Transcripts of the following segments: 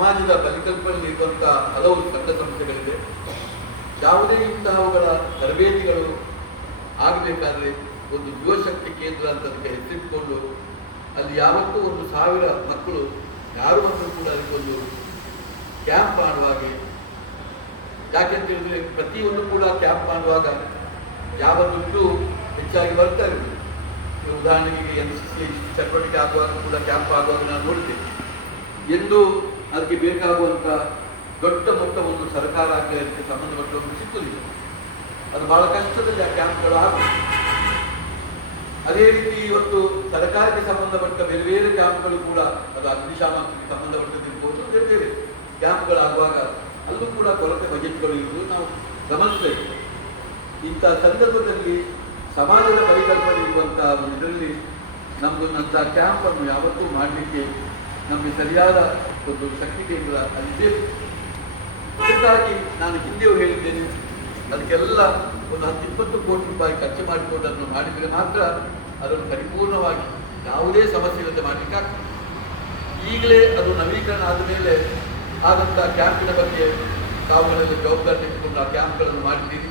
ಸಮಾಜದ ಪರಿಕಲ್ಪನೆ ಇರುವಂತಹ ಹಲವು ಸಂಘ ಸಂಸ್ಥೆಗಳಿದೆ. ಯಾವುದೇ ಇಂತಹವುಗಳ ತರಬೇತಿಗಳು ಆಗಬೇಕಾದ್ರೆ ಒಂದು ಯುವಶಕ್ತಿ ಕೇಂದ್ರ ಅಂತ ಹೆಸರಿಟ್ಟುಕೊಂಡು ಅಲ್ಲಿ ಯಾವತ್ತೂ 1,000 ಮಕ್ಕಳು ಯಾರು ಬಂದರೂ ಕೂಡ ಅದಕ್ಕೊಂದು ಕ್ಯಾಂಪ್ ಮಾಡುವಾಗೆ. ಯಾಕೆಂತ ಹೇಳಿದ್ರೆ ಪ್ರತಿಯೊಂದು ಕೂಡ ಕ್ಯಾಂಪ್ ಮಾಡುವಾಗ ಯಾವ ದುಡ್ಡು ಹೆಚ್ಚಾಗಿ ಬರ್ತಾ ಇರಲಿಲ್ಲ. ಉದಾಹರಣೆಗೆ NCC ಚಟುವಟಿಕೆ ಆಗುವಾಗ ಕೂಡ ಕ್ಯಾಂಪ್ ಆಗುವಾಗ ನಾನು ನೋಡ್ತೇನೆ ಎಂದು ಅದಕ್ಕೆ ಬೇಕಾಗುವಂಥ ದೊಡ್ಡ ಮೊತ್ತ ಒಂದು ಸರ್ಕಾರ ಆಗಲಿ ಅದಕ್ಕೆ ಸಂಬಂಧಪಟ್ಟ ಒಂದು ಸಿಕ್ಕುವುದಿಲ್ಲ. ಅದು ಬಹಳ ಕಷ್ಟದಲ್ಲಿ ಆ ಕ್ಯಾಂಪ್ಗಳು ಆಗುವುದು. ಅದೇ ರೀತಿ ಇವತ್ತು ಸರ್ಕಾರಕ್ಕೆ ಸಂಬಂಧಪಟ್ಟ ಬೇರೆ ಬೇರೆ ಕ್ಯಾಂಪ್ಗಳು ಕೂಡ ಅದು ಅಗ್ನಿಶಾಮಕಕ್ಕೆ ಸಂಬಂಧಪಟ್ಟದಿರ್ಬೋದು, ಬೇರೆ ಬೇರೆ ಕ್ಯಾಂಪ್ಗಳಾಗುವಾಗ ಅಲ್ಲೂ ಕೂಡ ಕೊರತೆ ಬಜೆಟ್ಗಳು ಇರುವುದು ನಾವು ಗಮನಿಸಬೇಕು. ಇಂಥ ಸಂದರ್ಭದಲ್ಲಿ ಸಮಾಜದ ಪರಿಕಲ್ಪನೆ ಇರುವಂತಹ ಒಂದು ಇದರಲ್ಲಿ ನಮ್ಮದಂಥ ಕ್ಯಾಂಪನ್ನು ಯಾವತ್ತೂ ಮಾಡಲಿಕ್ಕೆ ನಮಗೆ ಸರಿಯಾದ ಒಂದು ಶಕ್ತಿ ಕೇಂದ್ರ ಅಲ್ಲಿದೆ. ಇದಕ್ಕಾಗಿ ನಾನು ಹಿಂದೆಯೂ ಹೇಳಿದ್ದೇನೆ, ಅದಕ್ಕೆಲ್ಲ ಒಂದು 10-20 ಕೋಟಿ ರೂಪಾಯಿ ಖರ್ಚು ಮಾಡಿಕೊಂಡು ಅದನ್ನು ಮಾಡಿದರೆ ಮಾತ್ರ ಅದನ್ನು ಪರಿಪೂರ್ಣವಾಗಿ ಯಾವುದೇ ಸಮಸ್ಯೆ ಇಲ್ಲದೆ ಮಾಡಲಿಕ್ಕೆ ಆಗ್ತದೆ. ಈಗಲೇ ಅದು ನವೀಕರಣ ಆದ ಮೇಲೆ ಆದಂಥ ಕ್ಯಾಂಪಿನ ಬಗ್ಗೆ ತಾವುಗಳಲ್ಲಿ ಜವಾಬ್ದಾರಿ ತೆಗೆದುಕೊಂಡು ಆ ಕ್ಯಾಂಪ್ಗಳನ್ನು ಮಾಡಿದ್ದೀರಿ.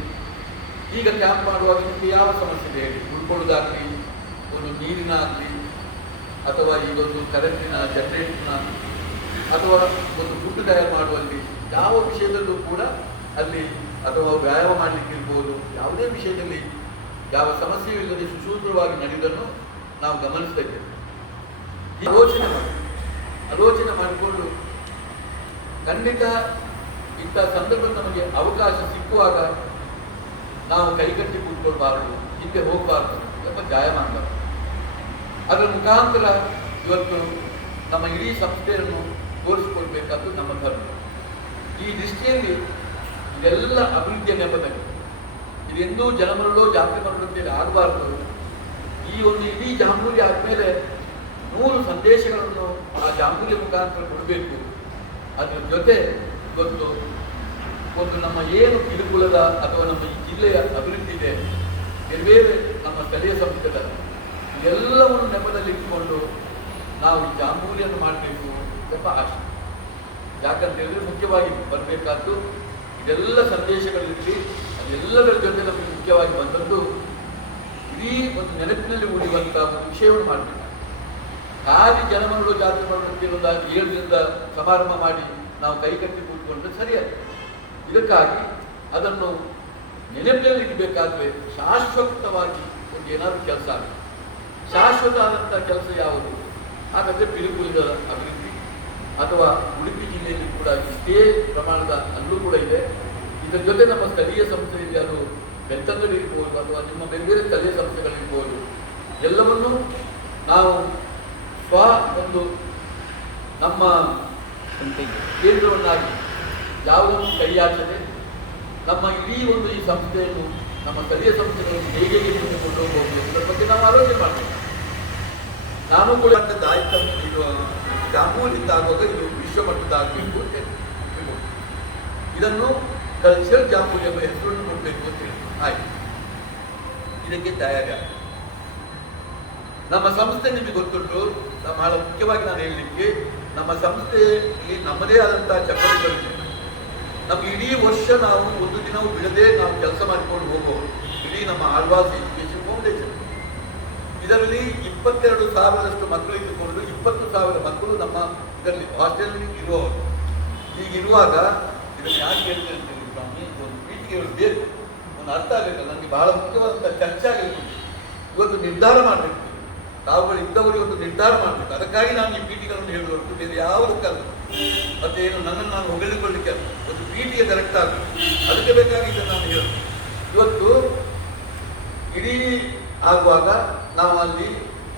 ಈಗ ಕ್ಯಾಂಪ್ ಮಾಡುವಾಗ ನಿಮಗೆ ಯಾವ ಸಮಸ್ಯೆ ಇದೆ ಹೇಳಿ? ಉಳ್ಕೊಳ್ಳೋದಾಗಲಿ, ಒಂದು ನೀರಿನ ಆಗಲಿ, ಅಥವಾ ಈಗೊಂದು ಕರೆಂಟಿನ ಜನರೇಟರ್ನ, ಅಥವಾ ಒಂದು ಫುಡ್ ತಯಾರು ಮಾಡುವಲ್ಲಿ ಯಾವ ವಿಷಯದಲ್ಲೂ ಕೂಡ ಅಲ್ಲಿ, ಅಥವಾ ವ್ಯಾಯಾಮ ಮಾಡಲಿಕ್ಕೆ ಇರ್ಬೋದು, ಯಾವುದೇ ವಿಷಯದಲ್ಲಿ ಯಾವ ಸಮಸ್ಯೆಯೂ ಇಲ್ಲದೆ ಸುಸೂತ್ರವಾಗಿ ನಡೆಯುವುದನ್ನು ನಾವು ಗಮನಿಸ್ತಾ ಇದ್ದೇವೆ. ಆಲೋಚನೆ ಮಾಡಿಕೊಂಡು ಖಂಡಿತ ಇಂಥ ಸಂದರ್ಭ ನಮಗೆ ಅವಕಾಶ ಸಿಕ್ಕುವಾಗ ನಾವು ಕೈಕಟ್ಟಿ ಕೂತ್ಕೊಳ್ಬಾರದು, ಹಿಂದೆ ಹೋಗಬಾರದು ಎಂಬ ಜಾಯಮಾನ. ಅದರ ಮುಖಾಂತರ ಇವತ್ತು ನಮ್ಮ ಇಡೀ ಸಂಸ್ಥೆಯನ್ನು ತೋರಿಸಿಕೊಳ್ಬೇಕಾದ್ದು ನಮ್ಮ ಧರ್ಮ. ಈ ದೃಷ್ಟಿಯಲ್ಲಿ ಇದೆಲ್ಲ ಅಭಿವೃದ್ಧಿಯ ನೆಪದಲ್ಲಿ ಇದೆಂದೂ ಜನಮರಳು ಜಾತ್ರೆ ಮರಳು ಅಂತೇಳಿ ಆಗಬಾರ್ದು. ಈ ಒಂದು ಇಡೀ ಜಾಂಬೂರಿ ಆದಮೇಲೆ 100 ಸಂದೇಶಗಳನ್ನು ಆ ಜಾಂಬೂರಿಯ ಮುಖಾಂತರ ಕೊಡಬೇಕು. ಅದರ ಜೊತೆ ಇವತ್ತು ಒಂದು ನಮ್ಮ ಏನು ಕಿರುಕುಳದ ಅಥವಾ ನಮ್ಮ ಈ ಜಿಲ್ಲೆಯ ಅಭಿವೃದ್ಧಿ ಇದೆ, ಬೇರೆ ಬೇರೆ ನಮ್ಮ ಸ್ಥಳೀಯ ಸಂಸ್ಥೆಗಳ ಎಲ್ಲವನ್ನು ನೆಪದಲ್ಲಿ ಇಟ್ಟುಕೊಂಡು ನಾವು ಈ ಜಾಂಬೂರಿಯನ್ನು ಮಾಡಬೇಕು ಎಂಬ ಆಶೆ. ಯಾಕಂತ ಹೇಳಿದ್ರೆ ಮುಖ್ಯವಾಗಿ ಬರಬೇಕಾದ್ದು ಇದೆಲ್ಲ ಸಂದೇಶಗಳಿರಲಿ, ಅದೆಲ್ಲದರ ಜೊತೆ ನಮಗೆ ಮುಖ್ಯವಾಗಿ ಬಂದದ್ದು ಇಡೀ ಒಂದು ನೆನಪಿನಲ್ಲಿ ಉಳಿಯುವಂಥ ಒಂದು ವಿಷಯವನ್ನು ಮಾಡಬೇಕು. ಖಾಲಿ ಜನಮರಳು ಜಾತ್ರೆ ಮಾಡುವಂತಿರುವುದಾಗಿ 7 ದಿನದ ಸಮಾರಂಭ ಮಾಡಿ ನಾವು ಕೈಕಟ್ಟಿ ಕೂತ್ಕೊಂಡ್ರೆ ಸರಿಯಾಗಿ. ಇದಕ್ಕಾಗಿ ಅದನ್ನು ನೆನಪಿನಲ್ಲಿ ಇಡಬೇಕಾದ್ರೆ ಶಾಶ್ವತವಾಗಿ ಒಂದು ಏನಾದರೂ ಕೆಲಸ ಆಗುತ್ತೆ. ಶಾಶ್ವತ ಆದಂಥ ಕೆಲಸ ಯಾವುದು? ಹಾಗಾದರೆ ಪಿಲಿಕುಲದ ಅಭಿವೃದ್ಧಿ, ಅಥವಾ ಉಡುಪಿ ಜಿಲ್ಲೆಯಲ್ಲಿ ಕೂಡ ಇಷ್ಟೇ ಪ್ರಮಾಣದ ಅಲ್ಲೂ ಕೂಡ ಇದೆ. ಇದರ ಜೊತೆ ನಮ್ಮ ಸ್ಥಳೀಯ ಸಂಸ್ಥೆಯಲ್ಲಿ ಅದು ಬೆಳ್ತಂಗಡಿ ಇರ್ಬೋದು, ಅಥವಾ ನಿಮ್ಮ ಬೇರೆ ಬೇರೆ ಸ್ಥಳೀಯ ಸಂಸ್ಥೆಗಳಿರ್ಬೋದು, ಎಲ್ಲವನ್ನೂ ನಾವು ಒಂದು ನಮ್ಮ ಕೇಂದ್ರವನ್ನಾಗಿ ಯಾವುದನ್ನು ಕೈಯಾಚದೆ ನಮ್ಮ ಇಡೀ ಒಂದು ಈ ಸಂಸ್ಥೆಯನ್ನು, ನಮ್ಮ ಸ್ಥಳೀಯ ಸಂಸ್ಥೆಗಳನ್ನು ಹೇಗೆ ಮುಂದೆ ಹೋಗಬಹುದು ಎಂಬುದರ ಬಗ್ಗೆ ನಾವು ಆಲೋಚನೆ ಮಾಡ್ತೇವೆ. ನಾನು ಕೂಡ ದಾಯಿತ ಇದು ಜಾಂಬೂರಿಂದ ಆಗುವಾಗ ಇದು ವಿಶ್ವಮಟ್ಟದ ಆಗಬೇಕು ಅಂತ ಹೇಳ್ಬೋದು. ಇದನ್ನು ಕಲ್ಚರಲ್ ಜಾಂಬೂರಿ ಎಂಬ ಹೆಸರನ್ನು ಕೊಡಬೇಕು ಅಂತ ಹೇಳಿ ಆಯ್ತು. ಇದಕ್ಕೆ ತಯಾರಿ ನಮ್ಮ ಸಂಸ್ಥೆ ನಿಮಗೆ ಗೊತ್ತುಂಟು. ಬಹಳ ಮುಖ್ಯವಾಗಿ ನಾನು ಹೇಳಲಿಕ್ಕೆ, ನಮ್ಮ ಸಂಸ್ಥೆಯಲ್ಲಿ ನಮ್ಮದೇ ಆದಂತಹ ಚಟುವಟಿಕೆಗಳಿದೆ. ನಮ್ಗೆ ಇಡೀ ವರ್ಷ ನಾವು ಒಂದು ದಿನವೂ ಬಿಡದೆ ನಾವು ಕೆಲಸ ಮಾಡಿಕೊಂಡು ಹೋಗುವುದು. ಇಡೀ ನಮ್ಮ ಆಳ್ವಾಸ್ ಎಜುಕೇಶನ್ ಫೌಂಡೇಶನ್ ಇದರಲ್ಲಿ 22,000ರಷ್ಟು ಮಕ್ಕಳು ಇದ್ದುಕೊಂಡು 20,000 ಮಕ್ಕಳು ನಮ್ಮ ಇದರಲ್ಲಿ ಹಾಸ್ಟೆಲ್ನಲ್ಲಿ ಇರುವವರು. ಹೀಗಿರುವಾಗ ಇದನ್ನು ಯಾಕೆ ಹೇಳ್ತೇನೆ ಅಂತ ಹೇಳಿ ಸ್ವಾಮಿ, ಒಂದು ಪೀಠಿಗೆಗಳು ಬೇಕು, ಒಂದು ಅರ್ಥ ಆಗಬೇಕಲ್ಲ. ನನಗೆ ಬಹಳ ಮುಖ್ಯವಾದಂಥ ಚರ್ಚೆ ಆಗಬೇಕು. ಇವತ್ತು ನಿರ್ಧಾರ ಮಾಡಬೇಕು, ತಾವುಗಳು ಇದ್ದವರಿಗೆ ಒಂದು ನಿರ್ಧಾರ ಮಾಡಬೇಕು. ಅದಕ್ಕಾಗಿ ನಾನು ಈ ಪೀಠಿಗಳನ್ನು ಹೇಳುವಷ್ಟು ಬೇರೆ ಯಾವುದಕ್ಕಲ್ಲ. ಮತ್ತೆ ಏನು ನನ್ನನ್ನು ನಾನು ಹೊಗಳಿಕೊಳ್ಳಿಕ್ಕೆ ಅಲ್ಲ, ಒಂದು ಪೀಠಿಗೆ ಕರೆಕ್ಟ್ ಆಗಬೇಕು. ಅದಕ್ಕೆ ಬೇಕಾಗಿ ಇದನ್ನು ನಾನು ಹೇಳೋದು. ಇವತ್ತು ಇಡೀ ಆಗುವಾಗ ನಾವು ಅಲ್ಲಿ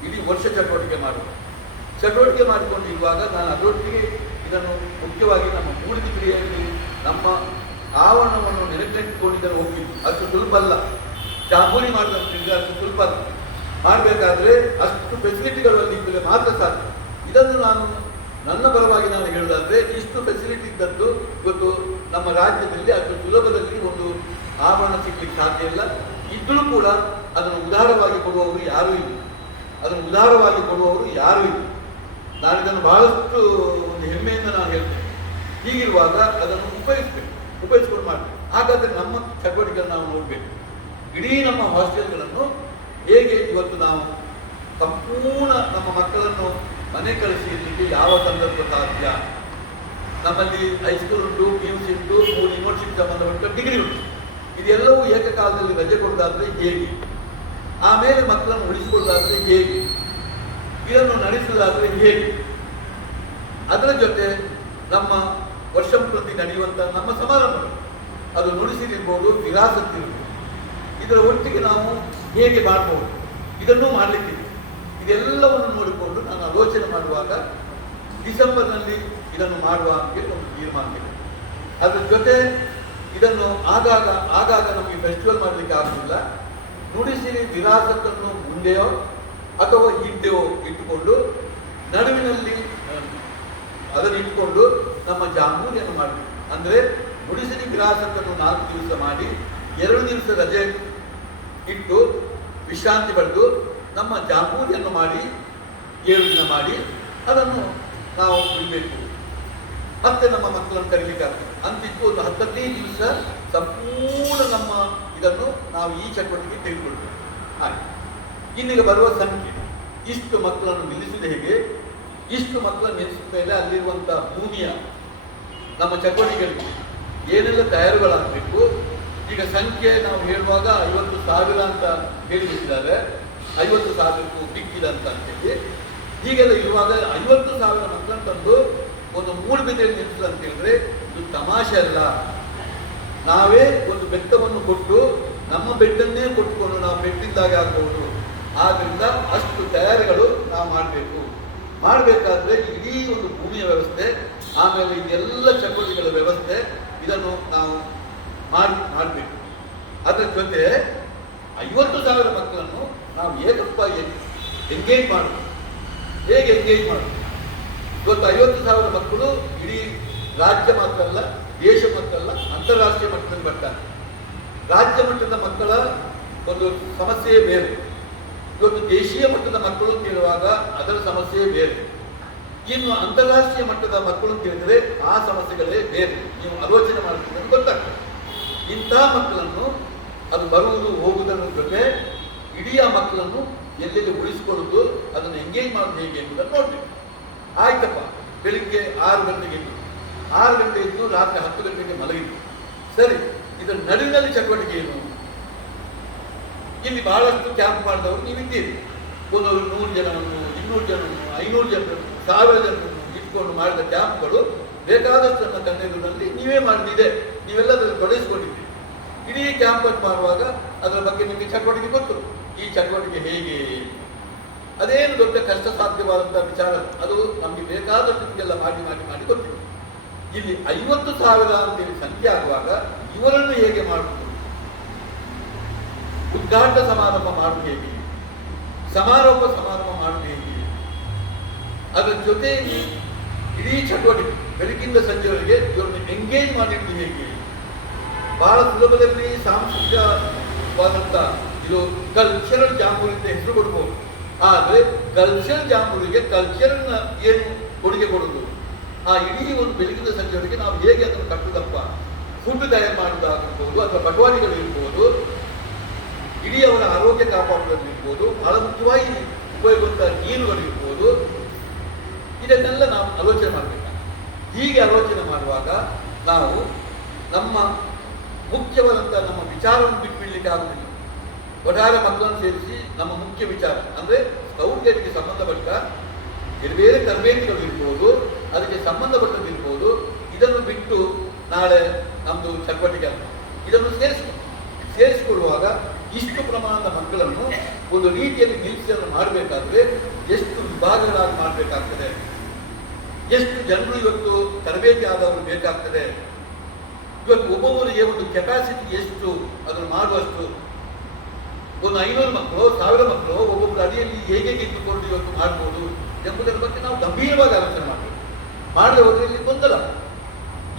ಇಡೀ ವರ್ಷ ಚಟುವಟಿಕೆ ಮಾಡಿಕೊಂಡಿರುವಾಗ ನಾನು ಅದರೊಟ್ಟಿಗೆ ಇದನ್ನು ಮುಖ್ಯವಾಗಿ ನಮ್ಮ ಮೂಡಿಗೆರೆಯಲ್ಲಿ ನಮ್ಮ ಆವರಣವನ್ನು ನೆನಪಿಟ್ಟುಕೊಂಡಿದ್ದರೆ ಹೋಗಿದ್ದು ಅಷ್ಟು ಸುಲಭ ಅಲ್ಲ. ಜಾಂಬೂರಿ ಮಾಡಿದಂತಿದ್ರೆ ಅಷ್ಟು ಸುಲಭ ಅಲ್ಲ. ಮಾಡಬೇಕಾದ್ರೆ ಅಷ್ಟು ಫೆಸಿಲಿಟಿಗಳು ಅಲ್ಲಿ ಇದ್ದರೆ ಮಾತ್ರ ಸಾಧ್ಯ. ಇದನ್ನು ನಾನು ನನ್ನ ಪರವಾಗಿ ನಾನು ಹೇಳೋದಾದರೆ, ಇಷ್ಟು ಫೆಸಿಲಿಟಿ ಇದ್ದದ್ದು ಇವತ್ತು ನಮ್ಮ ರಾಜ್ಯದಲ್ಲಿ ಅಷ್ಟು ಸುಲಭದಲ್ಲಿ ಒಂದು ಆವರಣ ಸಿಗ್ಲಿಕ್ಕೆ ಸಾಧ್ಯ ಇಲ್ಲ. ಇದ್ದರೂ ಕೂಡ ಅದನ್ನು ಉದಾರವಾಗಿ ಕೊಡುವವರು ಯಾರೂ ಇಲ್ಲ. ನಾನು ಇದನ್ನು ಬಹಳಷ್ಟು ಒಂದು ಹೆಮ್ಮೆಯಿಂದ ನಾನು ಹೇಳ್ತೇನೆ. ಹೀಗಿರುವಾಗ ಅದನ್ನು ಉಪಯೋಗಿಸ್ಕೊಂಡು ಮಾಡಬೇಕು. ಹಾಗಾದರೆ ನಮ್ಮ ಚಟುವಟಿಕೆಗಳನ್ನು ನಾವು ನೋಡಬೇಕು. ಇಡೀ ನಮ್ಮ ಹಾಸ್ಟೆಲ್ಗಳನ್ನು ಹೇಗೆ ಇವತ್ತು ನಾವು ಸಂಪೂರ್ಣ ನಮ್ಮ ಮಕ್ಕಳನ್ನು ಮನೆ ಕಳಿಸಲಿಕ್ಕೆ ಯಾವ ಸಂದರ್ಭ ಸಾಧ್ಯ? ನಮ್ಮಲ್ಲಿ ಹೈಸ್ಕೂಲ್ ಉಂಟು, PUC ಉಂಟು, 3 ಯೂನಿವರ್ಸಿಟಿ ಸಂಬಂಧಪಟ್ಟ ಡಿಗ್ರಿ ಉಂಟು. ಇದೆಲ್ಲವೂ ಏಕಕಾಲದಲ್ಲಿ ರಜೆ ಕೊಡೋದಾದ್ರೆ ಹೇಗೆ? ಆಮೇಲೆ ಮಕ್ಕಳನ್ನು ಉಳಿಸಿಕೊಳ್ಳೋದಾದ್ರೆ ಹೇಗೆ? ಇದನ್ನು ನಡೆಸುವುದಾದ್ರೆ ಹೇಗೆ? ಅದರ ಜೊತೆ ನಮ್ಮ ವರ್ಷ ಪ್ರತಿ ನಡೆಯುವಂಥ ನಮ್ಮ ಸಮಾರಂಭಗಳು, ಅದು ನುಡಿಸಿರ್ಬೋದು, ವಿರಾಸತ್ತಿರ್ಬೋದು, ಇದರ ಒಟ್ಟಿಗೆ ನಾವು ಹೇಗೆ ಮಾಡಬಹುದು, ಇದನ್ನೂ ಮಾಡಲಿಕ್ಕಿದೆ. ಇದೆಲ್ಲವನ್ನು ನೋಡಿಕೊಂಡು ನಾನು ಆಲೋಚನೆ ಮಾಡುವಾಗ ಡಿಸೆಂಬರ್ನಲ್ಲಿ ಇದನ್ನು ಮಾಡುವ ಅಂತೇಳಿ ಒಂದು ತೀರ್ಮಾನ. ಅದ್ರ ಜೊತೆ ಇದನ್ನು ಆಗಾಗ ನಮಗೆ ಫೆಸ್ಟಿವಲ್ ಮಾಡಲಿಕ್ಕೆ ಆಗುತ್ತಿಲ್ಲ. ನುಡಿಸಿರಿ ವಿರಾಸತ್ತನ್ನು ಮುಂದೆಯೋ ಅಥವಾ ಹಿಂದೆಯೋ ಇಟ್ಟುಕೊಂಡು ನಡುವಿನಲ್ಲಿ ಅದನ್ನು ಇಟ್ಟುಕೊಂಡು ನಮ್ಮ ಜಾಂಬೂರಿಯನ್ನು ಮಾಡಬೇಕು. ಅಂದರೆ ನುಡಿಸಿರಿ ವಿರಾಸತ್ತನ್ನು 4 ದಿವಸ ಮಾಡಿ 2 ದಿವಸ ರಜೆ ಇಟ್ಟು ವಿಶ್ರಾಂತಿ ಪಡೆದು ನಮ್ಮ ಜಾಂಬೂರಿಯನ್ನು ಮಾಡಿ 7 ದಿನ ಮಾಡಿ ಅದನ್ನು ನಾವು ಬಿಡಬೇಕು. ಮತ್ತೆ ನಮ್ಮ ಮಕ್ಕಳನ್ನು ಕರೀಲಿಕ್ಕಾಗ್ತದೆ. ಅಂತಿದ್ದು ಒಂದು 15 ದಿವಸ ಸಂಪೂರ್ಣ ನಮ್ಮ ಇದನ್ನು ನಾವು ಈ ಚಟುವಟಿಕೆ ತೆಗೆದುಕೊಳ್ಬೇಕು. ಹಾಗೆ ಇಲ್ಲಿಗೆ ಬರುವ ಸಂಖ್ಯೆ, ಇಷ್ಟು ಮಕ್ಕಳನ್ನು ನಿಲ್ಲಿಸುವುದು ಹೇಗೆ? ಇಷ್ಟು ಮಕ್ಕಳನ್ನು ನಿಲ್ಲಿಸಿದ ಮೇಲೆ ಅಲ್ಲಿರುವಂಥ ಭೂಮಿಯ ನಮ್ಮ ಚಟುವಟಿಕೆಗಳಿಗೆ ಏನೆಲ್ಲ ತಯಾರುಗಳಾಗಬೇಕು. ಈಗ ಸಂಖ್ಯೆ ನಾವು ಹೇಳುವಾಗ 50,000 ಅಂತ ಹೇಳಿಬಿಟ್ಟಿದ್ದಾರೆ, 50,000ಕ್ಕೂ ಬಿಕ್ಕಿದಂತ ಅಂತೇಳಿ. ಹೀಗೆಲ್ಲ ಇರುವಾಗ 50,000 ಮಕ್ಕಳನ್ನು ತಂದು ಒಂದು ಮೂಡುಬಿದ್ರೆಯಲ್ಲಿ ನಿಲ್ಲಿಸಲು ಅಂತ ಹೇಳಿದ್ರೆ ಇದು ತಮಾಷೆ ಅಲ್ಲ. ನಾವೇ ಒಂದು ಬೆಟ್ಟವನ್ನು ಕೊಟ್ಟು ನಮ್ಮ ಬೆಟ್ಟನ್ನೇ ಕೊಟ್ಟುಕೊಂಡು ನಾವು ಬೆಟ್ಟಿದ್ದಾಗ ಆಗಬಹುದು. ಆದ್ದರಿಂದ ಅಷ್ಟು ತಯಾರಿಗಳು ನಾವು ಮಾಡಬೇಕಾದ್ರೆ ಇಡೀ ಒಂದು ಭೂಮಿಯ ವ್ಯವಸ್ಥೆ, ಆಮೇಲೆ ಇದೆಲ್ಲ ಚಟುವಟಿಕೆಗಳ ವ್ಯವಸ್ಥೆ, ಇದನ್ನು ನಾವು ಮಾಡಬೇಕು. ಅದರ ಜೊತೆ 50,000 ಮಕ್ಕಳನ್ನು ನಾವು ಏಕಪ್ಪ ಎಂಗೇಜ್ ಮಾಡಬೇಕು. ಹೇಗೆ ಎಂಗೇಜ್ ಮಾಡಬೇಕು? ಇವತ್ತು 50,000 ಮಕ್ಕಳು ಇಡೀ ರಾಜ್ಯ ಮಾತ್ರ ಅಲ್ಲ, ದೇಶ ಮಾತ್ರ ಅಲ್ಲ, ಅಂತಾರಾಷ್ಟ್ರೀಯ ಮಟ್ಟದಲ್ಲಿ ಬರ್ತಾರೆ. ರಾಜ್ಯ ಮಟ್ಟದ ಮಕ್ಕಳ ಒಂದು ಸಮಸ್ಯೆ ಬೇರೆ, ಇವತ್ತು ದೇಶೀಯ ಮಟ್ಟದ ಮಕ್ಕಳು ಕೇಳುವಾಗ ಅದರ ಸಮಸ್ಯೆ ಬೇರೆ, ಇನ್ನು ಅಂತಾರಾಷ್ಟ್ರೀಯ ಮಟ್ಟದ ಮಕ್ಕಳು ಕೇಳಿದರೆ ಆ ಸಮಸ್ಯೆಗಳೇ ಬೇರೆ. ನೀವು ಆಲೋಚನೆ ಮಾಡ್ತೀವಿ ಗೊತ್ತಾಗ್ತದೆ. ಇಂಥ ಮಕ್ಕಳನ್ನು ಅದು ಬರುವುದು ಹೋಗುವುದರ ಜೊತೆ ಇಡೀ ಆ ಮಕ್ಕಳನ್ನು ಎಲ್ಲೆಲ್ಲಿ ಉಳಿಸಿಕೊಳ್ಳುವುದು, ಅದನ್ನು ಎಂಗೇಜ್ ಮಾಡೋದು ಹೇಗೆ ಎಂಬುದನ್ನು ನೋಡ್ಬೇಕು. ಆಯ್ತಪ್ಪ, ಬೆಳಿಗ್ಗೆ 6 ಗಂಟೆಗೆ ಇದ್ದು 6 ಗಂಟೆ ಇದ್ದು ರಾತ್ರಿ 10 ಗಂಟೆಗೆ ಮಲಗಿದ್ದು, ಸರಿ. ಇದರ ನಡುವಿನಲ್ಲಿ ಚಟುವಟಿಕೆ ಏನು? ಇಲ್ಲಿ ಬಹಳಷ್ಟು ಕ್ಯಾಂಪ್ ಮಾಡಿದವರು ನೀವಿದ್ದೀರಿ. ಒಂದು 100 ಜನವನ್ನು, 200 ಜನವನ್ನು, 500 ಜನರನ್ನು, 1000 ಜನರನ್ನು ಇಟ್ಕೊಂಡು ಮಾಡಿದ ಕ್ಯಾಂಪ್ಗಳು ಬೇಕಾದಷ್ಟು ನನ್ನ ಕಣ್ಣೆದುರಿನಲ್ಲಿ ನೀವೇ ಮಾಡಿದಿದೆ. ನೀವೆಲ್ಲದರಲ್ಲಿ ತೊಡಗಿಸಿಕೊಂಡಿದ್ದೀರಿ. ಇಡೀ ಕ್ಯಾಂಪನ್ನು ಮಾಡುವಾಗ ಅದರ ಬಗ್ಗೆ ನಿಮಗೆ ಚಟುವಟಿಕೆ ಗೊತ್ತು. ಈ ಚಟುವಟಿಕೆ ಹೇಗೆ? ಅದೇನು ದೊಡ್ಡ ಕಷ್ಟ ಸಾಧ್ಯವಾದಂಥ ವಿಚಾರ, ಅದು ನಮಗೆ ಬೇಕಾದಷ್ಟು ನಿಮಗೆಲ್ಲ ಮಾಡಿ ಗೊತ್ತಿದೆ. ಇಲ್ಲಿ 50,000 ಅಂತೇಳಿ ಸಂಖ್ಯೆ ಆಗುವಾಗ ಇವರನ್ನು ಹೇಗೆ ಮಾಡುವುದು? ಉದ್ಘಾಟನಾ ಸಮಾರಂಭ ಮಾಡುವುದು ಹೇಗೆ? ಸಮಾರೋಪ ಸಮಾರಂಭ ಮಾಡುವುದು ಹೇಗೆ? ಅದರ ಜೊತೆಯಲ್ಲಿ ಇಡೀ ಚಟುವಟಿಕೆ ಬೆಳಗಿಂದ ಸಂಜೆವರೆಗೆ ಇವರನ್ನು ಎಂಗೇಜ್ ಮಾಡಿದ್ದು ಹೇಗೆ? ಬಹಳ ಸುಲಭದಲ್ಲಿ ಸಾಂಸ್ಕೃತಿಕವಾದಂಥ ಇದು ಕಲ್ಚರಲ್ ಜಾಂಬೂರಿ ಅಂತ ಹೆಸರು ಕೊಡ್ಬೋದು. ಆದರೆ ಕಲ್ಚರಲ್ ಜಾಂಬೂರಿಗೆ ಕಲ್ಚರನ್ನ ಏನು ಕೊಡುಗೆ ಕೊಡೋದು? ಆ ಇಡೀ ಒಂದು ಬೆಳಗಿನ ಸಂಜೆವರೆಗೆ ನಾವು ಹೇಗೆ ಅದನ್ನು ಕಟ್ಟುದಪ್ಪ? ಫುಡ್ ತಯಾರು ಮಾಡೋದಾಗಿರ್ಬೋದು, ಅಥವಾ ಬಟವಾಣಿಗಳು ಇರ್ಬೋದು, ಇಡೀ ಅವರ ಆರೋಗ್ಯ ಕಾಪಾಡುವುದಿರ್ಬೋದು, ಬಹಳ ಮುಖ್ಯವಾಗಿ ಉಪಯೋಗವಂಥ ನೀರುಗಳಿರ್ಬೋದು, ಇದನ್ನೆಲ್ಲ ನಾವು ಆಲೋಚನೆ ಮಾಡಬೇಕು. ಹೀಗೆ ಆಲೋಚನೆ ಮಾಡುವಾಗ ನಾವು ನಮ್ಮ ಮುಖ್ಯವಾದಂಥ ನಮ್ಮ ವಿಚಾರವನ್ನು ಬಿಟ್ಬಿಡ್ಲಿಕ್ಕೆ ಆಗುವುದಿಲ್ಲ. ಒಟ್ಟಾರೆ ಮಕ್ಕಳನ್ನು ಸೇರಿಸಿ ನಮ್ಮ ಮುಖ್ಯ ವಿಚಾರ ಅಂದರೆ ಸ್ಕೌಟ್ ಗೈಡ್ಗೆ ಸಂಬಂಧಪಟ್ಟ ಬೇರೆ ಬೇರೆ ತರಬೇತಿಗಳು ಇರ್ಬೋದು, ಅದಕ್ಕೆ ಸಂಬಂಧಪಟ್ಟದಿರ್ಬೋದು. ಇದನ್ನು ಬಿಟ್ಟು ನಾಳೆ ನಮ್ಮದು ಚಟುವಟಿಕೆ ಅಲ್ಲ, ಇದನ್ನು ಸೇರಿಸಿಕೊಡುವಾಗ ಇಷ್ಟು ಪ್ರಮಾಣದ ಮಕ್ಕಳನ್ನು ಒಂದು ರೀತಿಯಲ್ಲಿ ನಿರೀಕ್ಷೆಯನ್ನು ಮಾಡಬೇಕಾದ್ರೆ ಎಷ್ಟು ವಿಭಾಗಗಳಾಗಿ ಮಾಡಬೇಕಾಗ್ತದೆ, ಎಷ್ಟು ಜನರು ಇವತ್ತು ತರಬೇತಿ ಆದವರು ಬೇಕಾಗ್ತದೆ. ಇವತ್ತು ಒಬ್ಬೊಬ್ಬರಿಗೆ ಒಂದು ಕೆಪಾಸಿಟಿ ಎಷ್ಟು ಅದನ್ನು ಮಾಡುವಷ್ಟು, ಒಂದು 500 ಮಕ್ಕಳು 1000 ಮಕ್ಕಳು ಒಬ್ಬೊಬ್ಬರು ಅಡಿಯಲ್ಲಿ ಹೇಗೆ ಇಟ್ಟುಕೊಂಡು ಇವತ್ತು ಮಾಡ್ಬೋದು ಎಂಬುದರ ಬಗ್ಗೆ ನಾವು ಗಂಭೀರವಾಗಿ ಆಲೋಚನೆ ಮಾಡಬೇಕು. ಮಾಡದೆ ಹೋದ್ರೆ ಇಲ್ಲಿ ಗೊಂದಲ.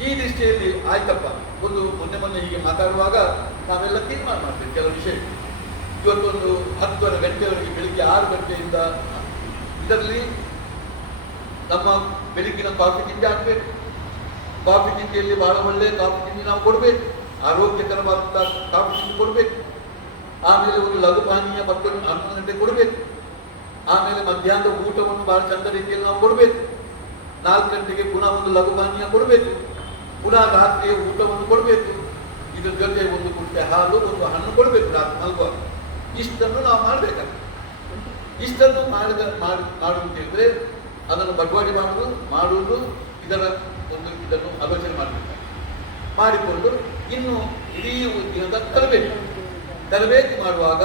ಈ ದೃಷ್ಟಿಯಲ್ಲಿ ಆಯ್ತಪ್ಪ, ಒಂದು ಮೊನ್ನೆ ಹೀಗೆ ಮಾತಾಡುವಾಗ ನಾವೆಲ್ಲ ತೀರ್ಮಾನ ಮಾಡ್ತೀವಿ ಕೆಲವು ವಿಷಯ. ಇವತ್ತೊಂದು 10 ಗಂಟೆವರೆಗೆ ಬೆಳಿಗ್ಗೆ 6 ಗಂಟೆಯಿಂದ ಇದರಲ್ಲಿ ನಮ್ಮ ಬೆಳಗ್ಗಿನ ಕಾಫಿ ತಿಂಡಿ ಆಗಬೇಕು. ಕಾಫಿ ತಿಂಡಿಯಲ್ಲಿ ಬಹಳ ಒಳ್ಳೆಯ ಕಾಫಿ ತಿಂಡಿ ನಾವು ಕೊಡಬೇಕು, ಆರೋಗ್ಯಕರವಾದಂಥ ಕಾಫಿ ತಿಂಡಿ ಕೊಡಬೇಕು. ಆಮೇಲೆ ಒಂದು ಲಘು ಪಾನೀಯ ಮಕ್ಕಳು 11 ಗಂಟೆ ಕೊಡಬೇಕು. ಆಮೇಲೆ ಮಧ್ಯಾಹ್ನದ ಊಟವನ್ನು ಬಹಳ ಚಂದ ರೀತಿಯಲ್ಲಿ ನಾವು ಕೊಡಬೇಕು. 4 ಗಂಟೆಗೆ ಪುನಃ ಒಂದು ಲಘು ಪಾನೀಯ ಕೊಡಬೇಕು. ಪುನಃ ರಾತ್ರಿಯ ಊಟವನ್ನು ಕೊಡಬೇಕು. ಇದ್ರ ಜೊತೆ ಒಂದು ಕುಡಿಕೆ ಹಾಲು, ಒಂದು ಹಣ್ಣು ಕೊಡಬೇಕು ರಾತ್ರಿ ಮಲಗುವಾಗ. ಇಷ್ಟನ್ನು ನಾವು ಮಾಡಬೇಕಾಗ್ತದೆ. ಇಷ್ಟನ್ನು ಮಾಡುವಂತ ಹೇಳಿದ್ರೆ ಅದನ್ನು ಬಟವಾಡಿ ಮಾಡುವುದು ಇದನ್ನು ಆಲೋಚನೆ ಮಾಡಬೇಕು. ಮಾಡಿಕೊಂಡು ಇನ್ನು ಇಡೀ ದಿನದ ತರಬೇತಿ ಮಾಡುವಾಗ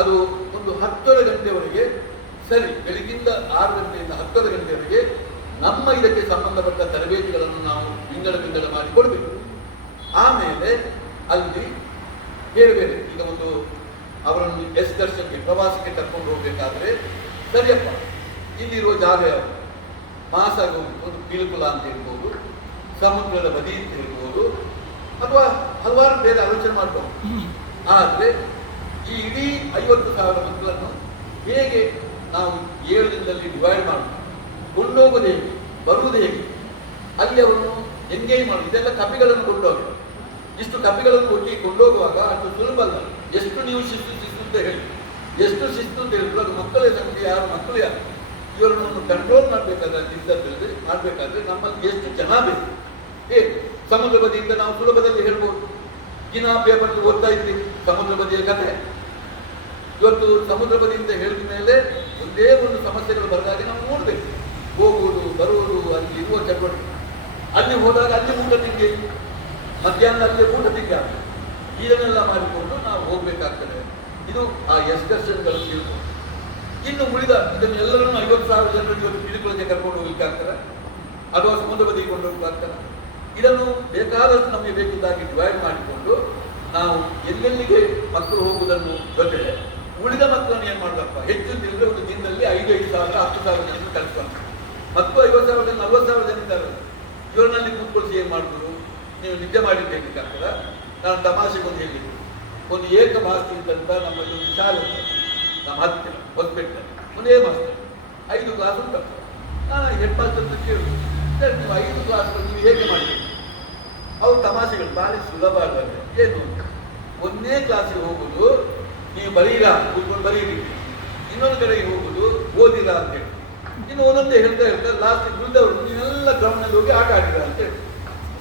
ಅದು ಒಂದು 10 ಗಂಟೆವರೆಗೆ ಸರಿ, ಬೆಳಗಿಂದ 6 ಗಂಟೆಯಿಂದ 10 ಗಂಟೆವರೆಗೆ ನಮ್ಮ ಇದಕ್ಕೆ ಸಂಬಂಧಪಟ್ಟ ತರಬೇತಿಗಳನ್ನು ನಾವು ತಿಂಗಳ ಮಾಡಿಕೊಡ್ಬೇಕು. ಆಮೇಲೆ ಅಲ್ಲಿ ಬೇರೆ ಈಗ ಒಂದು ಅವರನ್ನು ಎಕ್ಸ್ಕರ್ಷನ್ಗೆ ಪ್ರವಾಸಕ್ಕೆ ಕರ್ಕೊಂಡು ಹೋಗ್ಬೇಕಾದ್ರೆ, ಸರಿಯಪ್ಪ ಇಲ್ಲಿರುವ ಜಾಗ ಯಾವುದು, ಮಾಸಾಗ ಒಂದು ಪಿಲುಕುಲ ಅಂತ ಹೇಳ್ಬೋದು, ಸಮುದ್ರದ ಬದಿ ಅಂತ ಹೇಳ್ಬೋದು, ಅಥವಾ ಹಲವಾರು ಬೇರೆ ಆಲೋಚನೆ ಮಾಡ್ಬೋದು. ಆದರೆ ಈ ಇಡೀ 50,000 ಮಕ್ಕಳನ್ನು ಹೇಗೆ ನಾವು 7 ದಿನದಲ್ಲಿ ಡಿವೈಡ್ ಮಾಡೋದು, ಕೊಂಡೋಗೋದು ಹೇಗೆ, ಬರುವುದು ಹೇಗೆ, ಅಲ್ಲಿ ಅವರನ್ನು ಎಂಗೇಜ್ ಮಾಡೋದು, ಇದೆಲ್ಲ ಕಪಿಗಳನ್ನು ಕೊಂಡೋಗಿ ಇಷ್ಟು ಕಪಿಗಳನ್ನು ಒಟ್ಟಿಗೆ ಕೊಂಡೋಗುವಾಗ ಅಷ್ಟು ಸುಲಭ ಅಲ್ಲ. ಎಷ್ಟು ನೀವು ಶಿಸ್ತು ಅಂತ ಹೇಳಿ, ಎಷ್ಟು ಶಿಸ್ತು ಅಂತ ಹೇಳಿದ್ರು ಅದು ಮಕ್ಕಳೇ ಸಂಖ್ಯೆ, ಮಕ್ಕಳು ಯಾರು, ಇವರನ್ನು ಕಂಟ್ರೋಲ್ ಮಾಡಬೇಕಾದ್ರೆ ಚಿಂತದಲ್ಲಿ ಮಾಡಬೇಕಾದ್ರೆ ನಮ್ಮಲ್ಲಿ ಎಷ್ಟು ಜನ ಬೇಕು. ಸಮುದ್ರ ಬದಿಯಿಂದ ನಾವು ಸುಲಭದಲ್ಲಿ ಹೇಳ್ಬೋದು, ದಿನ ಪೇಪರ್ ಓದ್ತಾ ಇದ್ದೀವಿ ಸಮುದ್ರ ಬದಿಯ ಕಥೆ. ಇವತ್ತು ಸಮುದ್ರ ಬದಿಯಿಂದ ಹೇಳಿದ ಮೇಲೆ ಒಂದೇ ಒಂದು ಸಮಸ್ಯೆಗಳು ಬರದಾಗೆ ನಾವು ನೋಡಬೇಕು. ಹೋಗುವುದು ಬರುವುದು, ಅಲ್ಲಿ ಇರುವ ಚಟುವಟಿಕೆ, ಅಲ್ಲಿ ಹೋದಾಗ ಅಲ್ಲಿ ಊಟ ತಿಂಡಿ, ಮಧ್ಯಾಹ್ನ ಅಲ್ಲಿ ಊಟ ತಿಂಡಿ ಆಗ್ತದೆ. ಇದನ್ನೆಲ್ಲ ಮಾಡಿಕೊಂಡು ನಾವು ಹೋಗ್ಬೇಕಾಗ್ತದೆ. ಇದು ಆ ಎಕ್ಸ್ಕರ್ಷನ್ಗಳು ತಿಳ್ಕೊಂಡು. ಇನ್ನು ಉಳಿದ ಇದನ್ನೆಲ್ಲರನ್ನು 50,000 ಜನರ ಜೊತೆ ಪಿಲುಕುಲಕ್ಕೆ ಕರ್ಕೊಂಡು ಹೋಗ್ಲಿಕ್ಕಾಗ್ತದೆ, ಅಥವಾ ಸಮುದ್ರ ಬದಿಗೆ ಕೊಂಡು ಹೋಗ್ಬೇಕಾಗ್ತದೆ. ಇದನ್ನು ಬೇಕಾದಷ್ಟು ನಮಗೆ ಬೇಕಿದ್ದಾಗಿ ಡಿವೈಡ್ ಮಾಡಿಕೊಂಡು ನಾವು ಎಲ್ಲೆಲ್ಲಿಗೆ ಮಕ್ಕಳು ಹೋಗುವುದನ್ನು ಜೊತೆ ಉಳಿದ ಮಕ್ಕಳನ್ನು ಏನು ಮಾಡಬೇಕಪ್ಪ, ಹೆಚ್ಚು ತಿಳಿದ್ರೆ ಒಂದು ದಿನದಲ್ಲಿ 5,000 10,000 ಜನರು ಕಲಿಸ್ಕೊಂಡು ಮತ್ತು 50,000 40,000 ಜನ ಇದ್ದಾರೆ. ಇವರನ್ನಲ್ಲಿ ಕೂತ್ಕೊಳಿಸಿ ಏನು ಮಾಡ್ಬೋದು, ನೀವು ನಿದ್ದೆ ಮಾಡಿ ಹೇಳಲಿಕ್ಕಾಗ್ತದ. ನಾನು ತಮಾಷೆಗೊಂದು ಹೇಳಿದ್ದು, ಒಂದು ಏಕಭಾಷೆ ಅಂತ ನಮ್ಮಲ್ಲಿ ಒಂದು ಶಾಲೆ ಉಂಟು, ನಮ್ಮ ಹತ್ತಿರ ಹೊಸಪೇಟೆ ಒಂದೇ ಮಾಸ್ಟರ್ 5 ಕ್ಲಾಸ್ ಉಂಟು. ನಾನು ಹೆಡ್ ಮಾಸ್ಟರ್ ಅಂತ ಕೇಳಿದ್ರು, ಸರ್ ನೀವು 5 ಕ್ಲಾಸ್ಗಳು ನೀವು ಹೇಗೆ ಮಾಡಿದ್ದೀರಿ? ಅವ್ರು ತಮಾಷೆಗಳು ಭಾರಿ ಸುಲಭ ಆಗಲ್ಲ. ಏನು, ಒಂದೇ ಕ್ಲಾಸಿಗೆ ಹೋಗುದು ನೀವು ಬರೀರಾ, ಕೂತ್ಕೊಂಡು ಬರೀರಿ, ಇನ್ನೊಂದು ಕಡೆಗೆ ಹೋಗುದು ಓದಿರಾ ಅಂತ ಹೇಳಿ, ಇನ್ನು ಒಂದೊಂದೇ ಹೇಳ್ತಾ ಲಾಸ್ಟ್ ಉಳಿದವರು ನೀವೆಲ್ಲ ಗ್ರೌಂಡ್ನಲ್ಲಿ ಹೋಗಿ ಆಟ ಆಡಿರ ಅಂತ ಹೇಳಿ,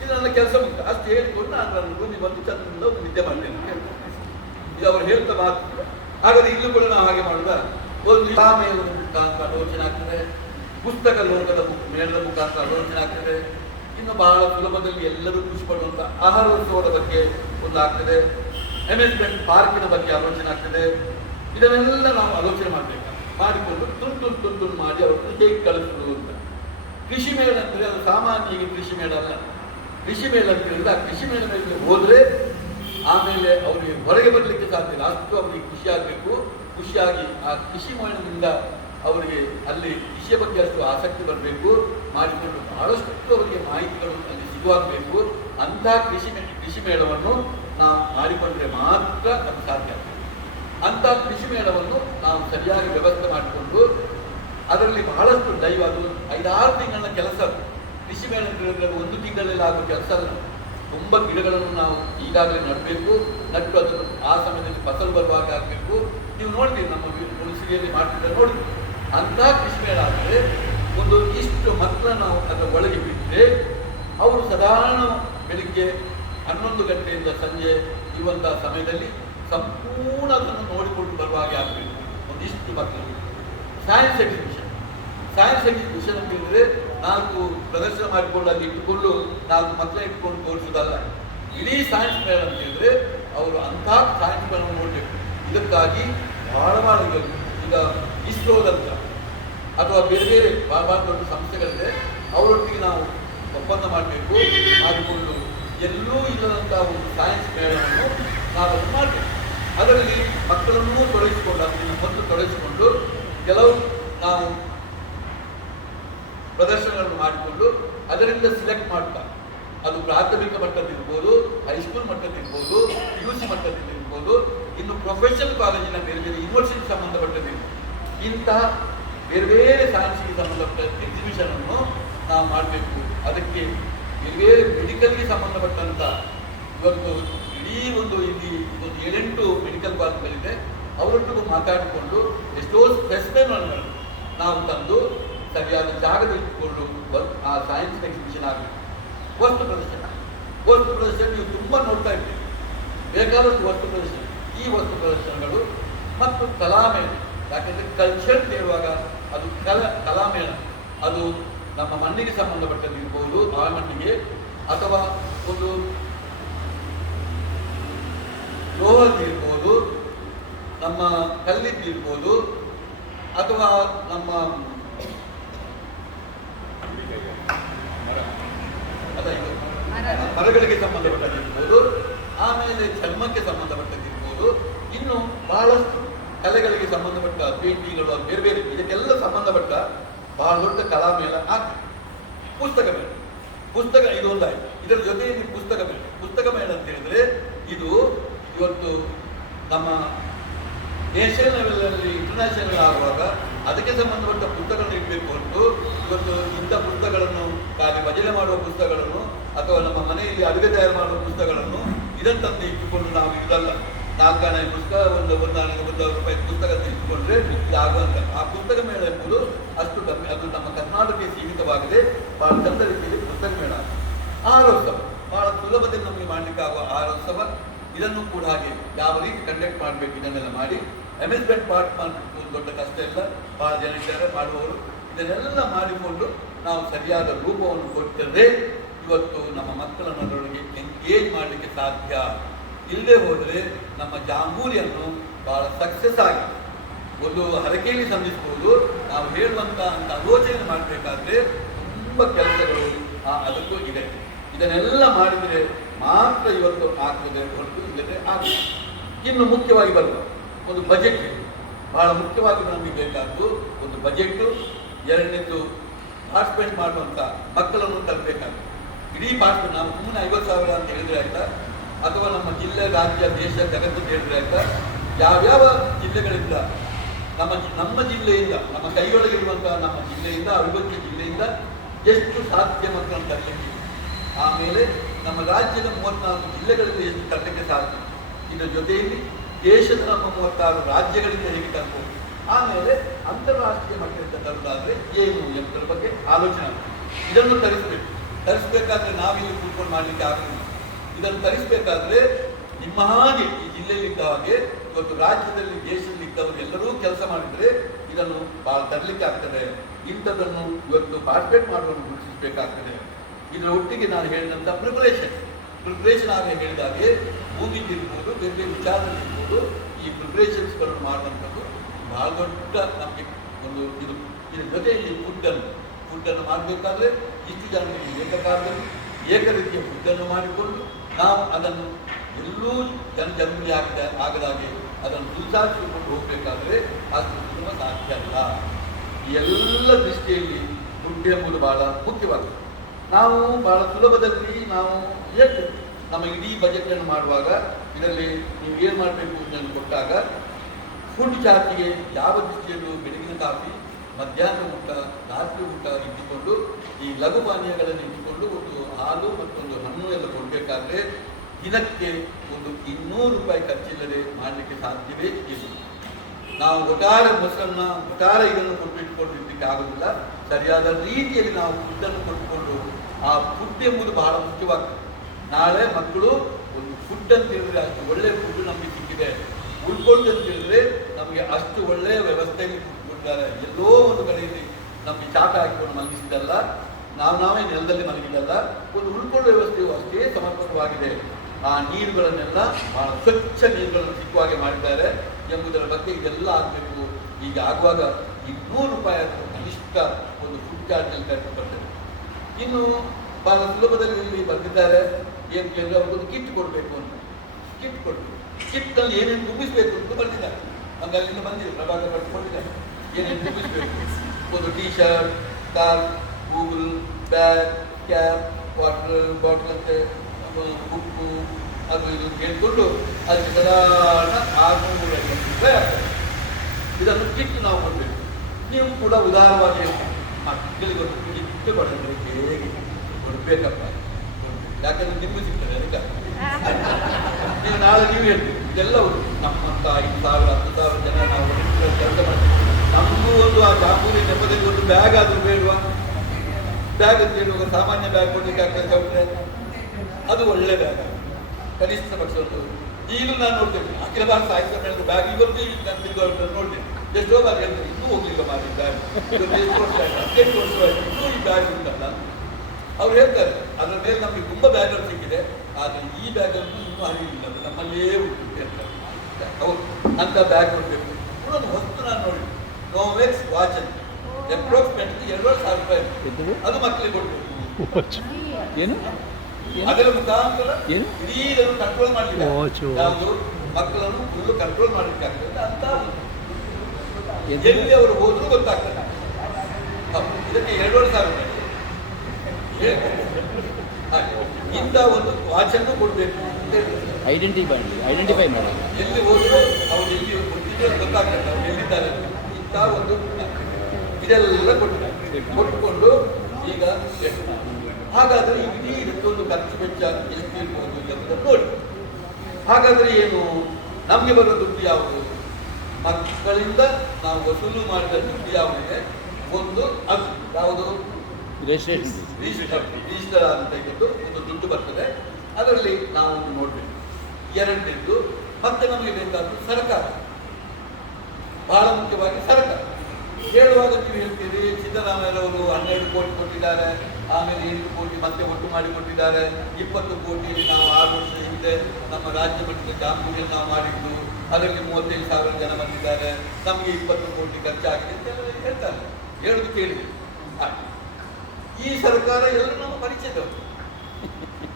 ಇದು ನನ್ನ ಕೆಲಸ ಮುಖ್ಯ ಅಷ್ಟು ಹೇಳಿಕೊಂಡು ನಾನು ನನ್ನ ರೂಮಿಗೆ ಬಂದು ಚಂದ ಒಂದು ನಿದ್ದೆ ಮಾಡ್ತೇನೆ ಅಂತ ಹೇಳ್ತಾರೆ. ಇದು ಅವ್ರು ಹೇಳ್ತಾ ಮಾತು. ಹಾಗಾದ್ರೆ ಇಲ್ಲೂ ಕೂಡ ನಾವು ಹಾಗೆ ಮಾಡುದ, ಒಂದು ಮೇಳದ ಮುಖಾಂತರ ಆಲೋಚನೆ ಆಗ್ತದೆ, ಪುಸ್ತಕ ಲೋಕದ ಮೇಳದ ಮುಖಾಂತರ ಆಲೋಚನೆ ಆಗ್ತದೆ. ಇನ್ನು ಬಹಳ ಸುಲಭದಲ್ಲಿ ಎಲ್ಲರೂ ಖುಷಿ ಪಡುವಂಥ ಆಹಾರೋತ್ಸವದ ಬಗ್ಗೆ ಒಂದು ಆಗ್ತದೆ, ಅಮ್ಯೂಸ್ಮೆಂಟ್ ಪಾರ್ಕಿನ ಬಗ್ಗೆ ಆಲೋಚನೆ ಆಗ್ತದೆ. ಇದನ್ನೆಲ್ಲ ನಾವು ಆಲೋಚನೆ ಮಾಡಿಕೊಂಡು ತುಂಡು ಮಾಡಿ ಅವ್ರನ್ನ ಹೇಗೆ ಕಳಿಸೋದು ಅಂತ. ಕೃಷಿ ಮೇಳ ಅಂತಂದರೆ ಅದು ಸಾಮಾನ್ಯ ಈಗ ಕೃಷಿ ಮೇಳ ಅಲ್ಲ. ಕೃಷಿ ಮೇಳ ಅಂತ ಹೇಳಿದ್ರೆ ಆ ಕೃಷಿ ಮೇಳ ಮೇಲೆ ಹೋದರೆ ಆಮೇಲೆ ಅವರಿಗೆ ಹೊರಗೆ ಬರಲಿಕ್ಕೆ ಸಾಧ್ಯ ಇಲ್ಲ. ಅಷ್ಟು ಅವರಿಗೆ ಖುಷಿ ಆಗಬೇಕು. ಖುಷಿಯಾಗಿ ಆ ಕೃಷಿ ಮೇಳದಿಂದ ಅವರಿಗೆ ಅಲ್ಲಿ ಕೃಷಿಯ ಬಗ್ಗೆ ಅಷ್ಟು ಆಸಕ್ತಿ ಬರಬೇಕು. ಮಾಡಿಕೊಂಡು ಬಹಳಷ್ಟು ಅವರಿಗೆ ಮಾಹಿತಿಗಳು ಅಲ್ಲಿ ಸಿಗುವಾಗಬೇಕು. ಅಂತಹ ಕೃಷಿ ಮೇಳವನ್ನು ನಾವು ಮಾಡಿಕೊಂಡ್ರೆ ಮಾತ್ರ ಅದು ಸಾಧ್ಯ. ಅಂಥ ಕೃಷಿ ಮೇಳವನ್ನು ನಾವು ಸರಿಯಾಗಿ ವ್ಯವಸ್ಥೆ ಮಾಡಿಕೊಂಡು ಅದರಲ್ಲಿ ಬಹಳಷ್ಟು ದೈವ, ಅದು 5-6 ತಿಂಗಳ ಕೆಲಸ. ಕೃಷಿ ಮೇಳ ಅಂತ ಹೇಳಿದ್ರೆ 1 ತಿಂಗಳಲ್ಲಿ ಆಗುವ ಕೆಲಸ ಅಲ್ಲ. ತುಂಬ ಗಿಡಗಳನ್ನು ನಾವು ಈಗಾಗಲೇ ನಡಬೇಕು. ನಟ್ಟು ಅದನ್ನು ಆ ಸಮಯದಲ್ಲಿ ಫಸಲು ಬರುವಾಗ ಆಗಬೇಕು. ನೀವು ನೋಡಿದ್ದೀರಿ, ನಮ್ಮ ಹುಣಸಿಗೆಯಲ್ಲಿ ಮಾಡ್ತಿದ್ದರೆ ನೋಡಿದ್ವಿ. ಅಂಥ ಕೃಷಿ ಮೇಳ ಆದರೆ ಒಂದು ಇಷ್ಟು ಮಕ್ಕಳನ್ನು ನಾವು ಅದರ ಒಳಗೆ ಬಿಟ್ಟರೆ ಅವರು ಸಾಧಾರಣ ಬೆಳಿಗ್ಗೆ 11 ಗಂಟೆಯಿಂದ ಸಂಜೆ ಇರುವಂತಹ ಸಮಯದಲ್ಲಿ ಸಂಪೂರ್ಣ ಅದನ್ನು ನೋಡಿಕೊಂಡು ಬರುವ ಹಾಗೆ ಆಗಬೇಕು. ಒಂದಿಷ್ಟು ಮಕ್ಕಳು ಸೈನ್ಸ್ ಎಕ್ಸಿಬಿಷನ್ ಅಂತ ಹೇಳಿದ್ರೆ 4 ಪ್ರದರ್ಶನ ಮಾಡಿಕೊಂಡು ಅಲ್ಲಿ ಇಟ್ಟುಕೊಂಡು 4 ಮಕ್ಕಳ ಇಟ್ಕೊಂಡು ತೋರಿಸೋದಲ್ಲ. ಇಡೀ ಸೈನ್ಸ್ ಮೇಳ ಅಂತ ಹೇಳಿದ್ರೆ ಅವರು ಅಂಥ ಸೈನ್ಸ್ ಮೇಳವನ್ನು ನೋಡಬೇಕು. ಇದಕ್ಕಾಗಿ ಬಹಳ ಈಗ ಇಸ್ರೋದಂತ ಅಥವಾ ಬೇರೆ ಬೇರೆ ಬಹಳ ದೊಡ್ಡ ಸಂಸ್ಥೆಗಳಿದೆ, ಅವರೊಟ್ಟಿಗೆ ನಾವು ಒಪ್ಪಂದ ಮಾಡಿಕೊಂಡು ಎಲ್ಲೂ ಇಲ್ಲದಂಥ ಒಂದು ಸೈನ್ಸ್ ಮೇಳವನ್ನು ನಾವು ಮಾಡಬೇಕು. ಅದರಲ್ಲಿ ಮಕ್ಕಳನ್ನೂ ತೊಡಗಿಸಿಕೊಂಡು ಅದನ್ನು ಮೊದಲು ತೊಡಗಿಸಿಕೊಂಡು ಕೆಲವು ನಾವು ಪ್ರದರ್ಶನಗಳನ್ನು ಮಾಡಿಕೊಂಡು ಅದರಿಂದ ಸಿಲೆಕ್ಟ್ ಮಾಡ್ತಾ, ಅದು ಪ್ರಾಥಮಿಕ ಮಟ್ಟದಿರ್ಬೋದು, ಹೈಸ್ಕೂಲ್ ಮಟ್ಟದಿರ್ಬೋದು, PUC ಮಟ್ಟದಿರ್ಬೋದು, ಇನ್ನು ಪ್ರೊಫೆಷನಲ್ ಕಾಲೇಜಿನ ಬೇರೆ ಬೇರೆ ಯೂನಿವರ್ಸಿಟಿ ಸಂಬಂಧಪಟ್ಟದಿರ್ಬೋದು, ಇಂತಹ ಬೇರೆ ಬೇರೆ ಸೈನ್ಸ್ಗೆ ಸಂಬಂಧಪಟ್ಟ ಎಕ್ಸಿಬಿಷನನ್ನು ನಾವು ಮಾಡಬೇಕು. ಅದಕ್ಕೆ ಬೇರೆ ಮೆಡಿಕಲ್ಗೆ ಸಂಬಂಧಪಟ್ಟಂತ ಇವತ್ತು ಇಡೀ ಒಂದು ಇಲ್ಲಿ ಒಂದು 7-8 ಮೆಡಿಕಲ್ ಕಾಲೇಜುಗಳಿದೆ. ಅವರೊಟ್ಟಿಗೂ ಮಾತಾಡಿಕೊಂಡು ಎಷ್ಟೋ ಸ್ಪೆಸಿಮೆನ್ಗಳನ್ನು ನಾವು ತಂದು ಸರಿಯಾದ ಜಾಗದಲ್ಲಿ ಇಟ್ಟುಕೊಂಡು ಆ ಸೈನ್ಸ್ ಎಕ್ಸಿಬಿಷನ್ ಆಗಬೇಕು. ವಸ್ತು ಪ್ರದರ್ಶನ ನೀವು ತುಂಬ ನೋಡ್ತಾ ಇದ್ದೀರಿ, ಬೇಕಾದಷ್ಟು ವಸ್ತು ಪ್ರದರ್ಶನ. ಈ ವಸ್ತು ಪ್ರದರ್ಶನಗಳು ಮತ್ತು ಕಲಾಮೇಳ, ಯಾಕೆಂದರೆ ಕಲ್ಚರ್ ಹೇಳುವಾಗ ಅದು ಕಲಾಮೇಳ, ಅದು ನಮ್ಮ ಮಣ್ಣಿಗೆ ಸಂಬಂಧಪಟ್ಟದಿರ್ಬೋದು, ಆ ಮಣ್ಣಿಗೆ, ಅಥವಾ ಒಂದು ಲೋಹದಿರ್ಬೋದು, ನಮ್ಮ ಕಲ್ಲಿದ್ದಿರ್ಬೋದು, ಅಥವಾ ನಮ್ಮ ಮರಗಳಿಗೆ ಸಂಬಂಧಪಟ್ಟದಿರ್ಬೋದು, ಆಮೇಲೆ ಚರ್ಮಕ್ಕೆ ಸಂಬಂಧಪಟ್ಟದಿರ್ಬೋದು, ಇನ್ನು ಬಹಳಷ್ಟು ಕಲೆಗಳಿಗೆ ಸಂಬಂಧಪಟ್ಟ ಪೇಂಟಿಂಗ್ಗಳು, ಬೇರೆ ಬೇರೆ ಇದಕ್ಕೆಲ್ಲ ಸಂಬಂಧಪಟ್ಟ ಬಹಳ ದೊಡ್ಡ ಕಲಾಮೇಳ ಆಗ್ತದೆ. ಪುಸ್ತಕ ಇದು ಒಂದಾಯ್ತು. ಇದರ ಜೊತೆಯಲ್ಲಿ ಪುಸ್ತಕ ಮೇಳ ಅಂತ ಹೇಳಿದ್ರೆ ಇದು ಇವತ್ತು ನಮ್ಮ ನೇಷನಲ್ ಲೆವೆಲಲ್ಲಿ ಇಂಟರ್ನ್ಯಾಷನಲ್ ಆಗುವಾಗ ಅದಕ್ಕೆ ಸಂಬಂಧಪಟ್ಟ ಪುಸ್ತಕಗಳನ್ನು ಇಡಬೇಕು ಹೊರತು ಇವತ್ತು ಇಂಥ ಪುಸ್ತಕಗಳನ್ನು ಖಾಲಿ ಭಜನೆ ಮಾಡುವ ಪುಸ್ತಕಗಳನ್ನು ಅಥವಾ ನಮ್ಮ ಮನೆಯಲ್ಲಿ ಅಡುಗೆ ತಯಾರು ಮಾಡುವ ಪುಸ್ತಕಗಳನ್ನು ಇದನ್ನು ಇಟ್ಟುಕೊಂಡು ನಾವು ಇದಲ್ಲ. 4 ಪುಸ್ತಕ ಒಂದು ರೂಪಾಯಿ ಪುಸ್ತಕ ಇಟ್ಟುಕೊಂಡ್ರೆ ಆಗುವಂತ ಆ ಪುಸ್ತಕ ಮೇಳ ಎಂಬುದು ಅಷ್ಟು ಕಮ್ಮಿ. ಅದು ನಮ್ಮ ಕರ್ನಾಟಕಕ್ಕೆ ಸೀಮಿತವಾಗಿದೆ. ಬಹಳ ಚಂದ ರೀತಿಯಲ್ಲಿ ಪುಸ್ತಕ ಮೇಳ. ಆಹಾರೋತ್ಸವ ಬಹಳ ಸುಲಭದಲ್ಲಿ ನಮಗೆ ಮಾಡಲಿಕ್ಕೆ ಆಗುವ ಆಹಾರೋತ್ಸವ, ಇದನ್ನು ಕೂಡ ಹಾಗೆ ಯಾವ ರೀತಿ ಕಂಡಕ್ಟ್ ಮಾಡಬೇಕು ಇದನ್ನೆಲ್ಲ ಮಾಡಿ ಅಮ್ಯೂಸ್ಮೆಂಟ್ ಪಾರ್ಕ್ ಮಾಡಬೇಕು. ದೊಡ್ಡ ಕಷ್ಟ ಇಲ್ಲ, ಬಹಳ ಜನ ಇದ್ದಾರೆ ಮಾಡುವವರು. ಇದನ್ನೆಲ್ಲ ಮಾಡಿಕೊಂಡು ನಾವು ಸರಿಯಾದ ರೂಪವನ್ನು ಕೊಟ್ಟರೆ ಇವತ್ತು ನಮ್ಮ ಮಕ್ಕಳನ್ನು ಅದರೊಳಗೆ ಎಂಗೇಜ್ ಮಾಡಲಿಕ್ಕೆ ಸಾಧ್ಯ. ಇಲ್ಲದೆ ಹೋದರೆ ನಮ್ಮ ಜಾಂಬೂರಿಯನ್ನು ಬಹಳ ಸಕ್ಸಸ್ ಆಗಿ ಒಂದು ಹರಕೆಯಲ್ಲಿ ಸಂಧಿಸಬಹುದು. ನಾವು ಹೇಳುವಂಥ ಅಂತ ಆಲೋಚನೆ ಮಾಡಬೇಕಾದ್ರೆ ತುಂಬ ಕೆಲಸಗಳು ಅದಕ್ಕೂ ಇದೆ. ಇದನ್ನೆಲ್ಲ ಮಾಡಿದರೆ ಮಾತ್ರ ಇವತ್ತು ಆಗ್ತದೆ ಹೊರತು ಇಲ್ಲದೆ ಆಗ್ತದೆ. ಇನ್ನು ಮುಖ್ಯವಾಗಿ ಬರುವ ಒಂದು ಬಜೆಟ್, ಬಹಳ ಮುಖ್ಯವಾಗಿ ನಮಗೆ ಬೇಕಾದ್ದು ಒಂದು ಬಜೆಟ್ಟು. ಎರಡನೇದು ಪಾರ್ಟಿಸಿಪೇಟ್ ಮಾಡುವಂಥ ಮಕ್ಕಳನ್ನು ತರಬೇಕಾಗ್ತದೆ. ಇಡೀ ಪಾರ್ಟಿಸಿಪೇಟ್ ನಾವು ಸುಮ್ಮನೆ 50,000 ಅಂತ ಹೇಳಿದ್ರೆ ಆಯ್ತಾ, ಅಥವಾ ನಮ್ಮ ಜಿಲ್ಲೆ, ರಾಜ್ಯ, ದೇಶ, ಜಗತ್ತು ಹೇಳಿದ್ರೆ ಆಯ್ತಾ. ಯಾವ್ಯಾವ ಜಿಲ್ಲೆಗಳಿಂದ ನಮ್ಮ ಜಿಲ್ಲೆಯಿಂದ, ನಮ್ಮ ಕೈಯೊಳಗಿರುವಂಥ ನಮ್ಮ ಜಿಲ್ಲೆಯಿಂದ, ಅವಿಭಕ್ತ ಜಿಲ್ಲೆಯಿಂದ ಎಷ್ಟು ಸಾಧ್ಯ ಮಕ್ಕಳನ್ನು ತರಲಿಕ್ಕೆ, ಆಮೇಲೆ ನಮ್ಮ ರಾಜ್ಯದ 34 ಜಿಲ್ಲೆಗಳಿಂದ ಎಷ್ಟು ತರಲಿಕ್ಕೆ ಸಾಧ್ಯ, ಇದರ ಜೊತೆಯಲ್ಲಿ ದೇಶದ ನಮ್ಮ 36 ರಾಜ್ಯಗಳಿಂದ ಹೇಗೆ ತರಬಹುದು, ಆಮೇಲೆ ಅಂತಾರಾಷ್ಟ್ರೀಯ ಮಟ್ಟದಿಂದ ತರುವುದಾದರೆ ಏನು ಎಂಬುದರ ಬಗ್ಗೆ ಆಲೋಚನೆ ಆಗ್ತದೆ. ಇದನ್ನು ತರಿಸಬೇಕಾದ್ರೆ ನಾವಿಲ್ಲಿ ಕೂತ್ಕೊಂಡು ಮಾಡಲಿಕ್ಕೆ ಆಗುವುದಿಲ್ಲ. ಇದನ್ನು ತರಿಸಬೇಕಾದ್ರೆ ನಿಮ್ಮ ಹಾಗೆ ಈ ಜಿಲ್ಲೆಯಲ್ಲಿ ಇದ್ದ ಹಾಗೆ ಇವತ್ತು ರಾಜ್ಯದಲ್ಲಿ, ದೇಶದಲ್ಲಿ ಇದ್ದವರು ಎಲ್ಲರೂ ಕೆಲಸ ಮಾಡಿದರೆ ಇದನ್ನು ಭಾಳ ತರಲಿಕ್ಕೆ ಆಗ್ತದೆ. ಇಂಥದ್ದನ್ನು ಇವತ್ತು ಪಾರ್ಟಿಸಿಪೇಟ್ ಮಾಡುವವರು ಗುರುತಿಸಬೇಕಾಗ್ತದೆ. ಇದರ ಒಟ್ಟಿಗೆ ನಾನು ಹೇಳಿದಂಥ ಪ್ರಿಪ್ರೇಷನ್ ಆಗಿ ಹೇಳಿದಾಗೆ ಮೂಗಿದ್ದಿರ್ಬೋದು, ಬೇರೆ ಬೇರೆ ವಿಚಾರದಲ್ಲಿರ್ಬೋದು, ಈ ಪ್ರಿಪ್ರೇಷನ್ಸ್ಗಳನ್ನು ಮಾಡುವಂಥದ್ದು ಭಾಳ ದೊಡ್ಡ ನಮಗೆ ಒಂದು ಇದು. ಇದರ ಜೊತೆಯಲ್ಲಿ ಫುಡ್ಡನ್ನು ಮಾಡಬೇಕಾದ್ರೆ ಇಷ್ಟು ಜನರಿಗೆ ಏಕಕಾಲದಲ್ಲಿ ಏಕರೀತಿಯ ಫುಡ್ಡನ್ನು ಮಾಡಿಕೊಂಡು ನಾವು ಅದನ್ನು ಎಲ್ಲೂ ಜನಜಂಗುಳಿ ಆಗದಾಗೆ ಅದನ್ನು ಸುಧಾರಿಸಿಕೊಂಡು ಹೋಗಬೇಕಾದ್ರೆ ಅಷ್ಟು ಸುಲಭ ಸಾಧ್ಯ ಅಲ್ಲ. ಈ ಎಲ್ಲ ದೃಷ್ಟಿಯಲ್ಲಿ ಫುಡ್ ಎಂಬುದು ಬಹಳ ಮುಖ್ಯವಾಗಿದೆ. ನಾವು ಬಹಳ ಸುಲಭದಲ್ಲಿ ನಾವು ಹೇಳ್ತೇವೆ ನಮ್ಮ ಇಡೀ ಬಜೆಟನ್ನು ಮಾಡುವಾಗ ಇದರಲ್ಲಿ ನೀವು ಏನು ಮಾಡಬೇಕು ಅಂತ ಕೊಟ್ಟಾಗ ಫುಡ್ ಚಾರ್ಜಿಗೆ ಯಾವ ದೃಷ್ಟಿಯಲ್ಲೂ ಬೆಳಗಿನ ಕಾಫಿ, ಮಧ್ಯಾಹ್ನ ಊಟ, ರಾತ್ರಿ ಊಟ ಇಟ್ಟುಕೊಂಡು ಈ ಲಘು ಪಾನೀಯಗಳನ್ನು ಇಟ್ಟುಕೊಂಡು ಒಂದು ಹಾಲು ಮತ್ತೊಂದು ಹಣ್ಣು ಎಲ್ಲ ಕೊಡಬೇಕಾದ್ರೆ ದಿನಕ್ಕೆ ಒಂದು 200 ರೂಪಾಯಿ ಖರ್ಚಿಲ್ಲದೆ ಮಾಡಲಿಕ್ಕೆ ಸಾಧ್ಯವೇ ಇಲ್ಲ. ನಾವು ಒಟ್ಟಾರೆ ಮೊಸರನ್ನ ಒಟ್ಟಾರೆ ಇದನ್ನು ಕೊಟ್ಟಿಟ್ಕೊಂಡಿರ್ಲಿಕ್ಕೆ ಆಗೋದಿಲ್ಲ. ಸರಿಯಾದ ರೀತಿಯಲ್ಲಿ ನಾವು ಫುಡ್ಡನ್ನು ಕೊಟ್ಟುಕೊಂಡು ಆ ಫುಡ್ ಎಂಬುದು ಬಹಳ ಮುಖ್ಯವಾಗ್ತದೆ. ನಾಳೆ ಮಕ್ಕಳು ಒಂದು ಫುಡ್ ಅಂತ ಹೇಳಿದ್ರೆ ಅಷ್ಟು ಒಳ್ಳೆಯ ಫುಡ್ ನಮಗೆ ಸಿಕ್ಕಿದೆ, ಉಳ್ಕೊಂಡು ಅಂತ ಹೇಳಿದ್ರೆ ನಮಗೆ ಅಷ್ಟು ಒಳ್ಳೆಯ ವ್ಯವಸ್ಥೆಯಲ್ಲಿ ಕೊಟ್ಟಿದ್ದಾರೆ. ಎಲ್ಲೋ ಒಂದು ಕಡೆಯಲ್ಲಿ ನಮಗೆ ಚಾಕ ಹಾಕಿಕೊಂಡು ಮಲಗಿಸಿದಲ್ಲ, ನಾವೇ ನೆಲದಲ್ಲಿ ಮಲಗಿದಲ್ಲ, ಒಂದು ಉಳ್ಕೊಳ್ಳೋ ವ್ಯವಸ್ಥೆಯು ಅಷ್ಟೇ ಸಮರ್ಪಕವಾಗಿದೆ. ಆ ನೀರುಗಳನ್ನೆಲ್ಲ ಬಹಳ ಸ್ವಚ್ಛ ನೀರುಗಳನ್ನು ಸಿಕ್ಕುವಾಗೆ ಮಾಡಿದ್ದಾರೆ ಎಂಬುದರ ಬಗ್ಗೆ ಇದೆಲ್ಲ ಆಗಬೇಕು. ಈಗ ಆಗುವಾಗ 200 ರೂಪಾಯಿ ಅಥವಾ ಕನಿಷ್ಠ ಒಂದು ಫುಡ್ ಚಾರ್ಜಲ್ಲಿ ಬರ್ತದೆ. ಇನ್ನು ಬಹಳ ಸುಲಭದಲ್ಲಿ ಇಲ್ಲಿ ಬಂದಿದ್ದಾರೆ ಏನು ಕೇಳಿದ್ರೆ ಅವ್ರಿಗೊಂದು ಕಿಟ್ ಕೊಡಬೇಕು ಅಂತ. ಕಿಟ್ ಕೊಡಬೇಕು. ಕಿಟ್ನಲ್ಲಿ ಏನೇನು ತುಂಬಿಸ್ಬೇಕು ಅಂತ ಬರ್ತಿದ್ದಾರೆ. ನಮ್ಗೆ ಅಲ್ಲಿಂದ ಬಂದಿದೆ, ಪ್ರಭಾಗ ಪಡ್ಕೊಂಡಿದ್ದಾರೆ. ಏನೇನು ತುಂಬಿಸ್ಬೇಕು, ಒಂದು T shirt, car, Google, bag, cap, water bottle ಅಂತೆ, ಬುಕ್ಕು, ಅದು ಇದು ಕೇಳಿಕೊಂಡು ಅದಕ್ಕೆ ಸಾಧಾರಣ 650 ರೂಪಾಯಿ ಆಗ್ತದೆ. ಇದನ್ನು ಕಿಟ್ ನಾವು ಕೊಡಬೇಕು. ನೀವು ಕೂಡ ಉದಾರವಾಗಿ ಮಕ್ಕಳಿಗೊಂದು ಕಿಟ್ ಕೊಡಬೇಕು, ಹೇಗೆ ಕೊಡಬೇಕಪ್ಪ ಯಾಕಂದ್ರೆ ನಿಮಗೂ ಸಿಗ್ತದೆ ಅದಕ್ಕೆ. ನೀವು ನಾಳೆ ನೀವು ಹೇಳ್ತೀವಿ ಇದೆಲ್ಲ ಉಂಟು. ನಮ್ಮಂತ 5,000 10,000 ಜನ ನಾವು ಕೆಲಸ ಮಾಡ್ತೀವಿ. ನಮಗೂ ಒಂದು ಆ ಜಾಂಬೂರಿ ನೆಪದಲ್ಲಿ ಒಂದು ಬ್ಯಾಗ್ ಆದ್ರೂ ಬೇಡುವ. ಬ್ಯಾಗ್ ಅಂತ ಹೇಳುವಾಗ ಸಾಮಾನ್ಯ ಬ್ಯಾಗ್ ಕೊಡ್ಲಿಕ್ಕೆ ಆಗ್ತದೆ, ಅದು ಒಳ್ಳೆ ಬ್ಯಾಗ್. ಕನಿಷ್ಠ ಪಕ್ಷ ಒಂದು ಈಗಲೂ ನಾನು ನೋಡ್ತೇನೆ ಅಖಿಲ ಭಾರತ ಸಾಹಿತ್ಯ ಮೇಳದ ಬ್ಯಾಗ್ ಇವತ್ತು ನಾನು ತಿರುಗಾಟ ನೋಡ್ತೇನೆ. ಎಷ್ಟೋ ಬಾರಿ ಹೇಳ್ತೇನೆ ಇನ್ನೂ ಹೋಗ್ಲಿಲ್ಲ ಮಾಡಿ ಬ್ಯಾಗ್, ಎಷ್ಟು ವರ್ಷ ಆಯ್ತು 18 ವರ್ಷ ಆಯ್ತು ಇನ್ನೂ ಈ ಬ್ಯಾಗ್ ಉಂಟಲ್ಲ. ಅವ್ರು ಹೇಳ್ತಾರೆ ಅದ್ರ ಮೇಲೆ ನಮಗೆ ತುಂಬಾ ಬ್ಯಾಗ್ಗಳು ಸಿಕ್ಕಿದೆ, ಆದರೆ ಈ ಬ್ಯಾಗನ್ನು ಇನ್ನೂ ಹರಿಯಿಲ್ಲ, ನಮ್ಮಲ್ಲೇ ಉಂಟು ಹೇಳ್ತಾರೆ. ಹೌದು, ಅಂತ ಬ್ಯಾಗ್ ಕೊಡ್ಬೇಕು. ಇನ್ನೊಂದು ಹೊತ್ತು ನಾನು ನೋಡಿ ನೋವೆಕ್ಸ್ ವಾಚ್ ಅಂತ ಅಪ್ರಾಕ್ಸಿಮೇಟ್ಲಿ 2,000 ರೂಪಾಯಿ, ಅದು ಮಕ್ಕಳಿಗೆ ಕೊಡ್ಬೇಕು. ಏನು ಅದರ ಮುಖಾಂತರ ಇಡೀ ಕಂಟ್ರೋಲ್ ಮಾಡಲಿಲ್ಲ, ಯಾವುದು ಮಕ್ಕಳನ್ನು ಫುಲ್ಲು ಕಂಟ್ರೋಲ್ ಮಾಡಲಿಕ್ಕಾಗ್ತದೆ ಅಂತ ಎಲ್ಲಿ ಅವರು ಹೋದ್ರೂ ಗೊತ್ತಾಗ್ತದೆ. ಇದಕ್ಕೆ 2,500 ರೂಪಾಯಿ ಇಂಥ ಒಂದು ವಾಚನ್ನು ಕೊಡಬೇಕು ಅಂತ ಐಡೆಂಟಿಫೈ ಮಾಡಿ ಎಲ್ಲಿ ಹೋದ್ರು ಅವ್ರು ಎಲ್ಲಿ ಗೊತ್ತಿದ್ರೆ ಗೊತ್ತಾಗ್ತದೆ ಅವ್ರು ಎಲ್ಲಿದ್ದಾರೆ ಇಂಥ ಒಂದು ಇದೆಲ್ಲ ಕೊಟ್ಟುಕೊಂಡು ಈಗ ಹಾಗಾದರೆ ಇಡೀ ಇದಕ್ಕೊಂದು ಖರ್ಚು ವೆಚ್ಚ ಎಷ್ಟು ಇರ್ಬೋದು ಎಂಬುದನ್ನು ನೋಡಿ. ಹಾಗಾದರೆ ಏನು ನಮಗೆ ಬರುವ ದುಡ್ಡು ಯಾವುದು? ಮಕ್ಕಳಿಂದ ನಾವು ವಸೂಲು ಮಾಡಿದ ದುಡ್ಡು ಯಾವುದಿದೆ, ಒಂದು ಅದು ಯಾವುದು ರಿಜಿಸ್ಟರ್ ಅಂತ ಒಂದು ದುಡ್ಡು ಬರ್ತದೆ, ಅದರಲ್ಲಿ ನಾವು ಒಂದು ನೋಡಬೇಕು. ಎರಡನೇದು ಮತ್ತೆ ನಮಗೆ ಬೇಕಾದ್ದು ಸರ್ಕಾರ, ಬಹಳ ಮುಖ್ಯವಾಗಿ ಸರ್ಕಾರ. ಹೇಳುವಾಗ ನೀವು ಹೇಳ್ತೀರಿ ಸಿದ್ದರಾಮಯ್ಯರವರು 12 ಕೋಟಿ ಕೊಟ್ಟಿದ್ದಾರೆ, ಆಮೇಲೆ 8 ಕೋಟಿ ಮತ್ತೆ ಒಟ್ಟು ಮಾಡಿ ಕೊಟ್ಟಿದ್ದಾರೆ, 20 ಕೋಟಿಯಲ್ಲಿ ನಾವು 6 ವರ್ಷ ಹಿಂದೆ ನಮ್ಮ ರಾಜ್ಯ ಮಟ್ಟದ ಜಾಂಬೂರಿಯಲ್ಲಿ ನಾವು ಮಾಡಿದ್ದು, ಅದರಲ್ಲಿ 35,000 ಜನ ಬಂದಿದ್ದಾರೆ, ನಮಗೆ 20 ಕೋಟಿ ಖರ್ಚಾಗಿದೆ ಅಂತ ಹೇಳ್ತಾರೆ. ಹೇಳುದು ಕೇಳಿ ಈ ಸರ್ಕಾರ ಎಲ್ಲರೂ ನಮ್ಮ ಪರಿಚಯದವರು.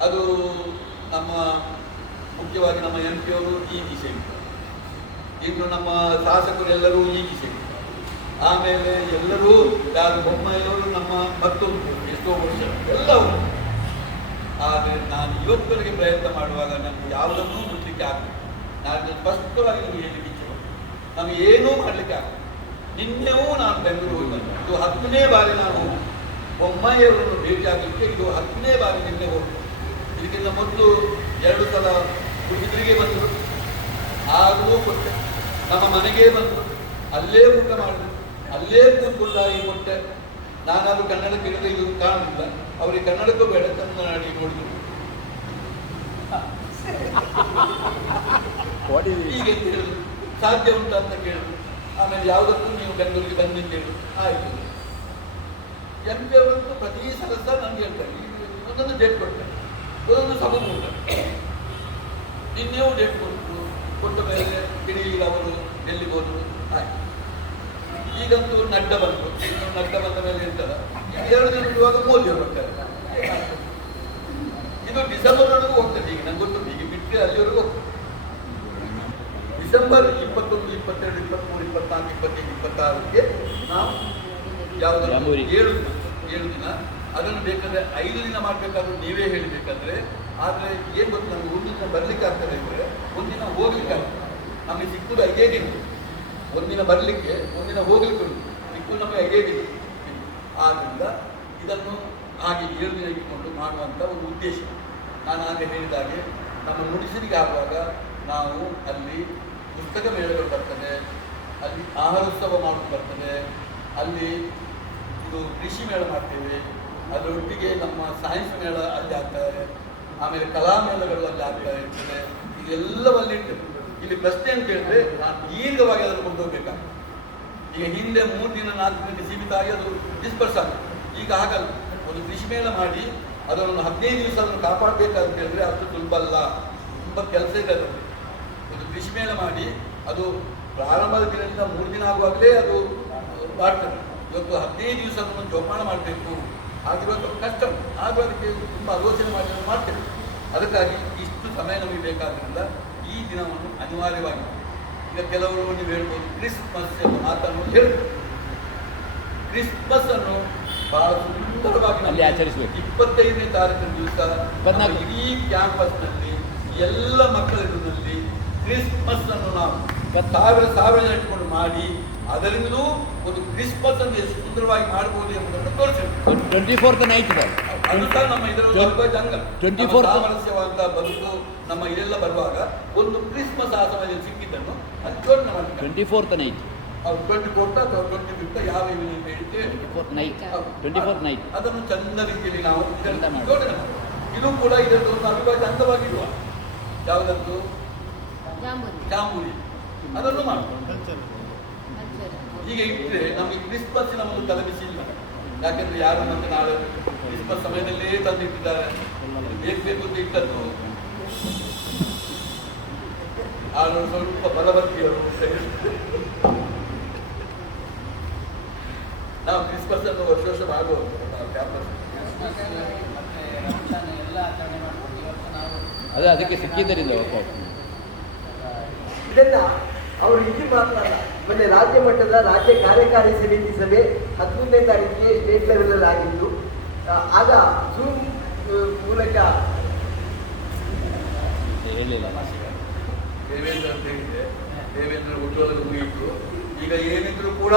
ಅದು ನಮ್ಮ ಮುಖ್ಯವಾಗಿ ನಮ್ಮ MP ಅವರು ಈ ದಿಶೆ, ಇನ್ನು ನಮ್ಮ ಶಾಸಕರು ಎಲ್ಲರೂ ಈ ದಿಶೆ, ಆಮೇಲೆ ಎಲ್ಲರೂ ಯಾರು ಬೊಮ್ಮಾಯಿಯವರು ನಮ್ಮ ಮತ್ತೊಂದು ಎಷ್ಟೋ ವರ್ಷ ಎಲ್ಲವೂ. ಆದರೆ ನಾನು ಇವತ್ತವರೆಗೆ ಪ್ರಯತ್ನ ಮಾಡುವಾಗ ನಮ್ಗೆ ಯಾವುದನ್ನೂ ಮುಟ್ಲಿಕ್ಕೆ ಆಗ್ತದೆ. ನಾನು ಸ್ಪಷ್ಟವಾಗಿ ನಿಮಗೆ ಹೇಳಲಿಕ್ಕೆ ಇಚ್ಛೆ ನಮಗೆ ಏನೂ ಮಾಡಲಿಕ್ಕೆ ಆಗ್ತದೆ. ನಿನ್ನೆವೂ ನಾನು ಬೆಂಗಳೂರು ಹೋಗಿ ಬಂದೆ, ಇದು 10ನೇ ಬಾರಿ ನಾನು ಬೊಮ್ಮಾಯಿಯವರನ್ನು ಭೇಟಿ ಆಗಲಿಕ್ಕೆ, ಇದು 10ನೇ ಬಾರಿ ನಿನ್ನೆ ಹೋಗ್ತದೆ. ಇದಕ್ಕಿಂತ ಮೊದಲು 2 ಸಲ ಹುಡುಗಿದ್ರಿಗೆ ಬಂದರು, ಆಗಲೂ ಕೊಟ್ಟೆ, ನಮ್ಮ ಮನೆಗೇ ಬಂದರು, ಅಲ್ಲೇ ಊಟ ಮಾಡಿದ್ರು, ಅಲ್ಲೇ ಕೂತ್ಕೊಂಡಾಗಿ ಕೊಟ್ಟೆ. ನಾನಾದ್ರೂ ಕನ್ನಡ ಕೇಳಿದ್ರೆ ಇದು ಕಾಣುದಿಲ್ಲ, ಅವರಿಗೆ ಕನ್ನಡಕ್ಕೂ ಬೇಡ ಕನ್ನಡ ನೋಡಿದ್ರು. ಹೀಗೆಂತ ಹೇಳಿದ್ರು, ಸಾಧ್ಯ ಉಂಟು ಅಂತ ಕೇಳಿದ್ರು. ಆಮೇಲೆ ಯಾವುದಕ್ಕೂ ನೀವು ಬೆಂಗಳೂರಿಗೆ ಬಂದಿದ್ದು ಹೇಳು, ಆಯ್ತು. MP ಅವರಂತೂ ಪ್ರತಿ ಸದಸ್ಯ ನನಗೆ ಹೇಳ್ತಾರೆ, ಒಂದೊಂದು ಡೇಟ್ ಕೊಡ್ತಾರೆ, ಒಂದೊಂದು ಸಭೆ ಕೊಡ್ತಾರೆ. ಇನ್ನೇವು ಡೇಟ್ ಕೊಟ್ಟ ಮೇಲೆ ಇಡೀ ಅವರು ಎಲ್ಲಿಗೆ ಹೋದ್ರು, ಆಯ್ತು. ಈಗಂತೂ ನಡ್ಡ ಬಂತು, ನಡ್ಡ ಬಂದ ಮೇಲೆ ಇರ್ತದ 2 ದಿನ ಇರುವಾಗ ಮೋದಿಯವರು ಬರ್ತಾರೆ. ಇದು ಡಿಸೆಂಬರ್ವರೆಗೂ ಹೋಗ್ತದೆ. ಈಗ ನಂಗೆ ಗೊತ್ತು, ಈಗ ಬಿಟ್ಟರೆ ಅಲ್ಲಿವರೆಗೂ ಹೋಗ್ತದೆ. ಡಿಸೆಂಬರ್ 21, 22, 23, 24, 25, 26ಕ್ಕೆ ನಾವು ಯಾವುದು 7 ದಿನ ಅದನ್ನು ಬೇಕಾದ್ರೆ 5 ದಿನ ಮಾಡಬೇಕಾದ್ರೂ ನೀವೇ ಹೇಳಬೇಕಂದ್ರೆ. ಆದರೆ ಏನು ಗೊತ್ತು, ನಮ್ಗೆ ಒಂದಿನ ಬರಲಿಕ್ಕೆ ಆಗ್ತದೆ ಅಂದರೆ ಒಂದಿನ ಹೋಗ್ಲಿಕ್ಕೆ ಆಗ್ತದೆ. ನಮಗೆ ಸಿಕ್ಕುದು 5 ದಿನ, ಒಂದಿನ ಬರಲಿಕ್ಕೆ ಒಂದಿನ ಹೋಗ್ಲಿಕ್ಕೆ ಉಂಟು, ಸಿಕ್ಕುದು ನಮಗೆ 5 ದಿನ. ಆದ್ದರಿಂದ ಇದನ್ನು ಹಾಗೆ 7 ದಿನ ಇಟ್ಕೊಂಡು ಮಾಡುವಂಥ ಒಂದು ಉದ್ದೇಶ. ನಾನು ಹಾಗೆ ಹೇಳಿದಾಗೆ ನಮ್ಮ ನುಡಿಸಿರಿಗೆ ಆಗುವಾಗ ನಾವು ಅಲ್ಲಿ ಪುಸ್ತಕ ಮೇಳಗಳು ಬರ್ತದೆ, ಅಲ್ಲಿ ಆಹಾರೋತ್ಸವ ಮಾಡೋದು ಬರ್ತದೆ, ಅಲ್ಲಿ ಇದು ಕೃಷಿ ಮೇಳ ಮಾಡ್ತೇವೆ, ಅದರೊಟ್ಟಿಗೆ ನಮ್ಮ ಸೈನ್ಸ್ ಮೇಳ ಅಲ್ಲಿ ಆಗ್ತದೆ, ಆಮೇಲೆ ಕಲಾ ಮೇಳಗಳು ಅಲ್ಲಿ ಆಗ್ತಾ ಇರ್ತದೆ. ಇದೆಲ್ಲವಲ್ಲಿ ಇರ್ತದೆ. ಇಲ್ಲಿ ಪ್ರಶ್ನೆ ಅಂತ ಹೇಳಿದ್ರೆ ನಾನು ದೀರ್ಘವಾಗಿ ಅದನ್ನು ಕೊಂಡೋಗ್ಬೇಕಾಗ್ತದೆ. ಈಗ ಹಿಂದೆ 3 ದಿನ 4 ದಿನಕ್ಕೆ ಸೀಮಿತ ಆಗಿ ಅದು ಡಿಸ್ಪರ್ಸ್ ಆಗ್ತದೆ. ಈಗ ಹಾಗಲ್ಲ, ಒಂದು ಕೃಷಿ ಮೇಳ ಮಾಡಿ ಅದನ್ನು 15 ದಿವಸ ಅದನ್ನು ಕಾಪಾಡಬೇಕಂತ ಹೇಳಿದ್ರೆ ಅಷ್ಟು ಸುಲಭ ಅಲ್ಲ, ತುಂಬ ಕೆಲಸ ಇದೆ. ಅದರಲ್ಲಿ ಒಂದು ಕೃಷಿ ಮೇಳ ಮಾಡಿ ಅದು ಪ್ರಾರಂಭದ ದಿನದಿಂದ 3 ದಿನ ಆಗುವಾಗಲೇ ಅದು ಮಾಡ್ತದೆ. ಇವತ್ತು 15 ದಿವಸ ಅದನ್ನು ಜೋಪಾನ ಮಾಡಬೇಕು, ಆಗಿರುವಂಥ ಕಷ್ಟ, ಆದರೂ ಅದಕ್ಕೆ ತುಂಬ ಆಲೋಚನೆ ಮಾಡಿ ನಾವು ಮಾಡ್ತೇವೆ. ಅದಕ್ಕಾಗಿ ಇಷ್ಟು ಸಮಯ ನಮಗೆ ಬೇಕಾದ್ರಿಂದ ಈ ದಿನವನ್ನು ಅನಿವಾರ್ಯವಾಗಿ, ಈಗ ಕೆಲವರು ನೀವು ಹೇಳ್ಬೋದು ಕ್ರಿಸ್ಮಸ್ ಎಂಬ ಮಾತನ್ನು ಹೇಳ್ಬೋದು. ಕ್ರಿಸ್ಮಸ್ ಅನ್ನು ಬಹಳ ಸುಂದರವಾಗಿ ಅಲ್ಲಿ ಆಚರಿಸಬೇಕು. 25ನೇ ತಾರೀಕಿನ ದಿವಸ ಇಡೀ ಕ್ಯಾಂಪಸ್ನಲ್ಲಿ ಎಲ್ಲ ಮಕ್ಕಳಿನಲ್ಲಿ ಕ್ರಿಸ್ಮಸ್ ಅನ್ನು ನಾವು 1000 ಜನ ಇಟ್ಕೊಂಡು ಮಾಡಿ ಅದರಿಂದಲೂ ಒಂದು ಕ್ರಿಸ್ಮಸ್ ಅನ್ನು ಎಷ್ಟು ಸುಂದರವಾಗಿ ಮಾಡಬಹುದು ಎಂಬುದನ್ನು ತೋರಿಸಿರ್ತೀವಿ. 24th ನೈಟ್ ಅದು ಸಹ ನಮ್ಮ ಇದರಲ್ಲಿ ಜಂಗ 24th ಸಾಮರಸ್ಯವಾದ ಬದುಕು ನಮ್ಮ ಇದೆಲ್ಲ ಬರುವಾಗ ಒಂದು ಕ್ರಿಸ್ಮಸ್ ಆ ಸಮಯದಲ್ಲಿ ಸಿಕ್ಕಿದ್ದನ್ನು ಹಂಚೋಣ ಮಾಡಿ 24th ನೈಟ್ ಅವ್ರು 24th ಅಥವಾ 25th ಯಾವ ಹೇಳಿಕೆ 24th ನೈಟ್ ಅದನ್ನು ಚಂದ ರೀತಿಯಲ್ಲಿ ನಾವು ಚಂದ ಮಾಡಿ. ಜೋಡಣೆ ಮಾಡುವ. ಇದು ಕೂಡ ಇದರದ್ದು ಒಂದು ಅವಿಭಾಜ್ಯ ಅಂಗವಾಗಿರುವ ಯಾವುದದ್ದು ಜಾಂಬೂರಿ ಅದನ್ನು ಮಾಡುವ. ಹೀಗೆ ಇಟ್ಟರೆ ನಮಗೆ ಕ್ರಿಸ್ಮಸ್ಸಿನ ಒಂದು ತಲೆಬಿಸಿ ಇಲ್ಲ. ಯಾಕೆಂದ್ರೆ ಯಾರು ಮತ್ತೆ ನಾಳೆ ಕ್ರಿಸ್ಮಸ್ ಸಮಯದಲ್ಲೇ ತಂದಿಟ್ಟಿದ್ದಾರೆ ಬೇಕು ಅಂತ ಇಟ್ಟದ್ದು ಆಗ ಸ್ವಲ್ಪ ಬಲವರ್ತಿಯವರು ನಾವು ಕ್ರಿಸ್ಮಸ್ ಅನ್ನು ವರ್ಷ ಮಾಡುವುದು ಕ್ಯಾಂಪಸ್ ಅದೇ ಅದಕ್ಕೆ ಸಿಕ್ಕಿದ್ದರಿಂದ ಇದನ್ನ ಅವರು ಇಲ್ಲಿ ಮಾತ್ರ ಅಲ್ಲ, ಮೊನ್ನೆ ರಾಜ್ಯ ಮಟ್ಟದ ರಾಜ್ಯ ಕಾರ್ಯಕಾರಿ ಸಮಿತಿ ಸಭೆ 11ನೇ ತಾರೀಕಿಗೆ ಸ್ಟೇಟ್ ಲೆವೆಲ್ ಆಗಿದ್ದು, ಆಗ ಜೂಮ್ ಮೂಲಕ ಹೇಳಿಲ್ಲ. ದೇವೇಂದ್ರ ಅಂತ ಹೇಳಿದ್ರೆ ದೇವೇಂದ್ರ ಹುಟ್ಟುವಾಗ ಮುಗಿಯಿತು. ಈಗ ಏನಿದ್ರು ಕೂಡ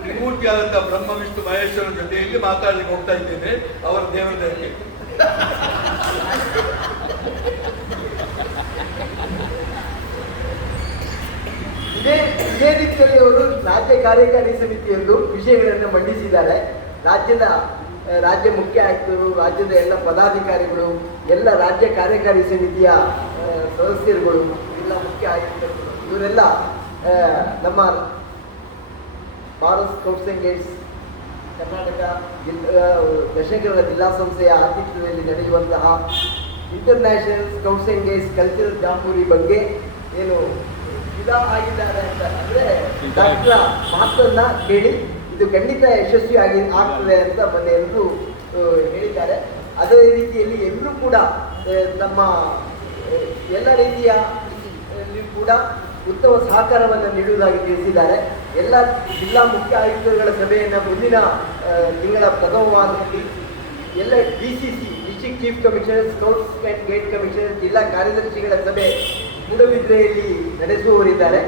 ತ್ರಿಮೂರ್ತಿಯಾದಂತಹ ಬ್ರಹ್ಮ ವಿಷ್ಣು ಮಹೇಶ್ವರ ಜೊತೆಯಲ್ಲಿ ಮಾತಾಡ್ಲಿಕ್ಕೆ ಹೋಗ್ತಾ ಇದ್ದೇನೆ ಅವರ ದೇವರ ದಯಕ್ಕೆ. ಇದೇ ರೀತಿಯಲ್ಲಿ ಅವರು ರಾಜ್ಯ ಕಾರ್ಯಕಾರಿ ಸಮಿತಿಯಲ್ಲೂ ವಿಷಯಗಳನ್ನು ಮಂಡಿಸಿದ್ದಾರೆ. ರಾಜ್ಯ ಮುಖ್ಯ ಆಯುಕ್ತರು, ರಾಜ್ಯದ ಎಲ್ಲ ಪದಾಧಿಕಾರಿಗಳು, ಎಲ್ಲ ರಾಜ್ಯ ಕಾರ್ಯಕಾರಿ ಸಮಿತಿಯ ಸದಸ್ಯರುಗಳು, ಎಲ್ಲ ಮುಖ್ಯ ಆಯುಕ್ತರು ಇವರೆಲ್ಲ ನಮ್ಮ Bharat scouts and guides Karnataka ದಶಕಗಳ ಜಿಲ್ಲಾ ಸಂಸ್ಥೆಯ ಆತಿಥ್ಯದಲ್ಲಿ ನಡೆಯುವಂತಹ international scouts and guides cultural jamboree ಬಗ್ಗೆ ಏನು ಆಗಿದ್ದಾರೆ ಅಂತ ಅಂದರೆ ಡಾಕ್ಟರ್ ಮಾತನ್ನ ಕೇಳಿ ಇದು ಖಂಡಿತ ಯಶಸ್ವಿ ಆಗ್ತದೆ ಅಂತ ಮೊನ್ನೆ ಎಲ್ಲರೂ ಹೇಳಿದ್ದಾರೆ. ಅದೇ ರೀತಿಯಲ್ಲಿ ಎಲ್ಲರೂ ಕೂಡ ನಮ್ಮ ಎಲ್ಲ ರೀತಿಯ ಕೂಡ ಉತ್ತಮ ಸಹಕಾರವನ್ನು ನೀಡುವುದಾಗಿ ತಿಳಿಸಿದ್ದಾರೆ. ಎಲ್ಲ ಜಿಲ್ಲಾ ಮುಖ್ಯ ಆಯುಕ್ತರುಗಳ ಸಭೆಯನ್ನು ಮುಂದಿನ ತಿಂಗಳ ಪ್ರಥಮ ವಾರದಲ್ಲಿ ಎಲ್ಲ DCC district chief commissioner, scouts and guide commissioner, ಜಿಲ್ಲಾ ಕಾರ್ಯದರ್ಶಿಗಳ ಸಭೆ ಮೂಡಬಿದ್ರೆಯಲ್ಲಿ ನಡೆಸುವವರಿದ್ದಾರೆ.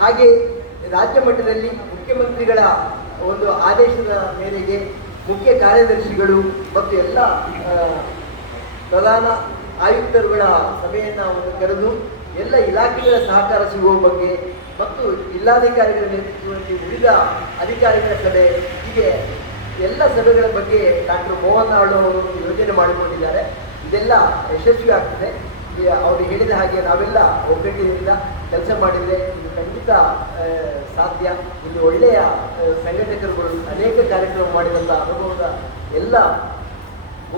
ಹಾಗೆ ರಾಜ್ಯ ಮಟ್ಟದಲ್ಲಿ ಮುಖ್ಯಮಂತ್ರಿಗಳ ಒಂದು ಆದೇಶದ ಮೇರೆಗೆ ಮುಖ್ಯ ಕಾರ್ಯದರ್ಶಿಗಳು ಮತ್ತು ಎಲ್ಲ ಪ್ರಧಾನ ಆಯುಕ್ತರುಗಳ ಸಭೆಯನ್ನು ಅವರು ಕರೆದು ಎಲ್ಲ ಇಲಾಖೆಗಳ ಸಹಕಾರ ಸಿಗುವ ಬಗ್ಗೆ ಮತ್ತು ಜಿಲ್ಲಾಧಿಕಾರಿಗಳ ನೇತೃತ್ವದಲ್ಲಿ ಉಳಿದ ಅಧಿಕಾರಿಗಳ ಸಭೆ, ಹೀಗೆ ಎಲ್ಲ ಸಭೆಗಳ ಬಗ್ಗೆ ಡಾಕ್ಟರ್ ಮೋಹನ್ ಆಳ್ವ ಅವರು ಯೋಜನೆ ಮಾಡಿಕೊಂಡಿದ್ದಾರೆ. ಇದೆಲ್ಲ ಯಶಸ್ವಿ ಆಗ್ತದೆ. ಅವರು ಹೇಳಿದ ಹಾಗೆ ನಾವೆಲ್ಲ ಒಗ್ಗಟ್ಟಿನಿಂದ ಕೆಲಸ ಮಾಡಿದರೆ ಇದು ಖಂಡಿತ ಸಾಧ್ಯ. ಇಲ್ಲಿ ಒಳ್ಳೆಯ ಸಂಘಟಕರುಗಳು ಅನೇಕ ಕಾರ್ಯಕ್ರಮ ಮಾಡಿದಂಥ ಅನುಭವದ ಎಲ್ಲ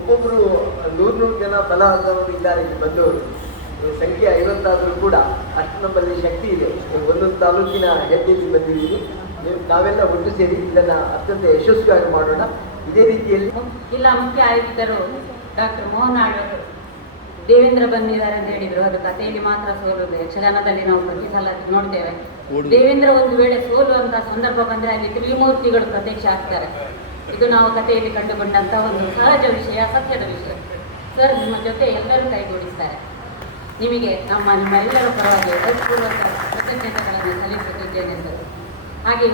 ಒಬ್ಬೊಬ್ಬರು 100 ಜನ ಬಲ ಆದವರು ಇದ್ದಾರೆ. ಇಲ್ಲಿ ಬಂದವರು ಸಂಖ್ಯೆ 50 ಆದರೂ ಕೂಡ ಅಷ್ಟು ನಮ್ಮಲ್ಲಿ ಶಕ್ತಿ ಇದೆ. ಒಂದೊಂದು ತಾಲೂಕಿನ ಹೆಜ್ಜೆಯಲ್ಲಿ ಬಂದಿದ್ದೀವಿ. ನಾವೆಲ್ಲ ಒಟ್ಟು ಸೇರಿ ಇದನ್ನು ಅತ್ಯಂತ ಯಶಸ್ವಿಯಾಗಿ ಮಾಡೋಣ. ಇದೇ ರೀತಿಯಲ್ಲಿ ಜಿಲ್ಲಾ ಮುಖ್ಯ ಆಯುಕ್ತರು ಡಾಕ್ಟರ್ ಮೋಹನ್ ಆಳ್ವರು ದೇವೇಂದ್ರ ಬಂದಿದ್ದಾರೆ ಅಂತ ಹೇಳಿದ್ರು. ಅದು ಕಥೆಯಲ್ಲಿ ಮಾತ್ರ ಸೋಲುವುದು, ಯಕ್ಷಗಾನದಲ್ಲಿ ನಾವು ಪ್ರತಿ ಸಲ ನೋಡ್ತೇವೆ. ದೇವೇಂದ್ರ ಒಂದು ವೇಳೆ ಸೋಲುವಂತಹ ಸಂದರ್ಭ ಬಂದರೆ ಅಲ್ಲಿ ತ್ರಿಮೂರ್ತಿಗಳು ಪ್ರತ್ಯಕ್ಷ ಆಗ್ತಾರೆ. ಇದು ನಾವು ಕಥೆಯಲ್ಲಿ ಕಂಡುಕೊಂಡಂತಹ ಒಂದು ಸಹಜ ವಿಷಯ, ಸತ್ಯದ ವಿಷಯ. ಸರ್, ನಿಮ್ಮ ಜೊತೆ ಎಲ್ಲರೂ ಕೈಗೂಡಿಸ್ತಾರೆ. ನಿಮಗೆ ನಿಮ್ಮೆಲ್ಲರ ಪರವಾಗಿ ಹೃತ್ಪೂರ್ವಕ ಕೃತಜ್ಞತೆಗಳನ್ನು ಸಲ್ಲಿಸುತ್ತಿದ್ದೇನೆ ಸರ್. ಹಾಗೆ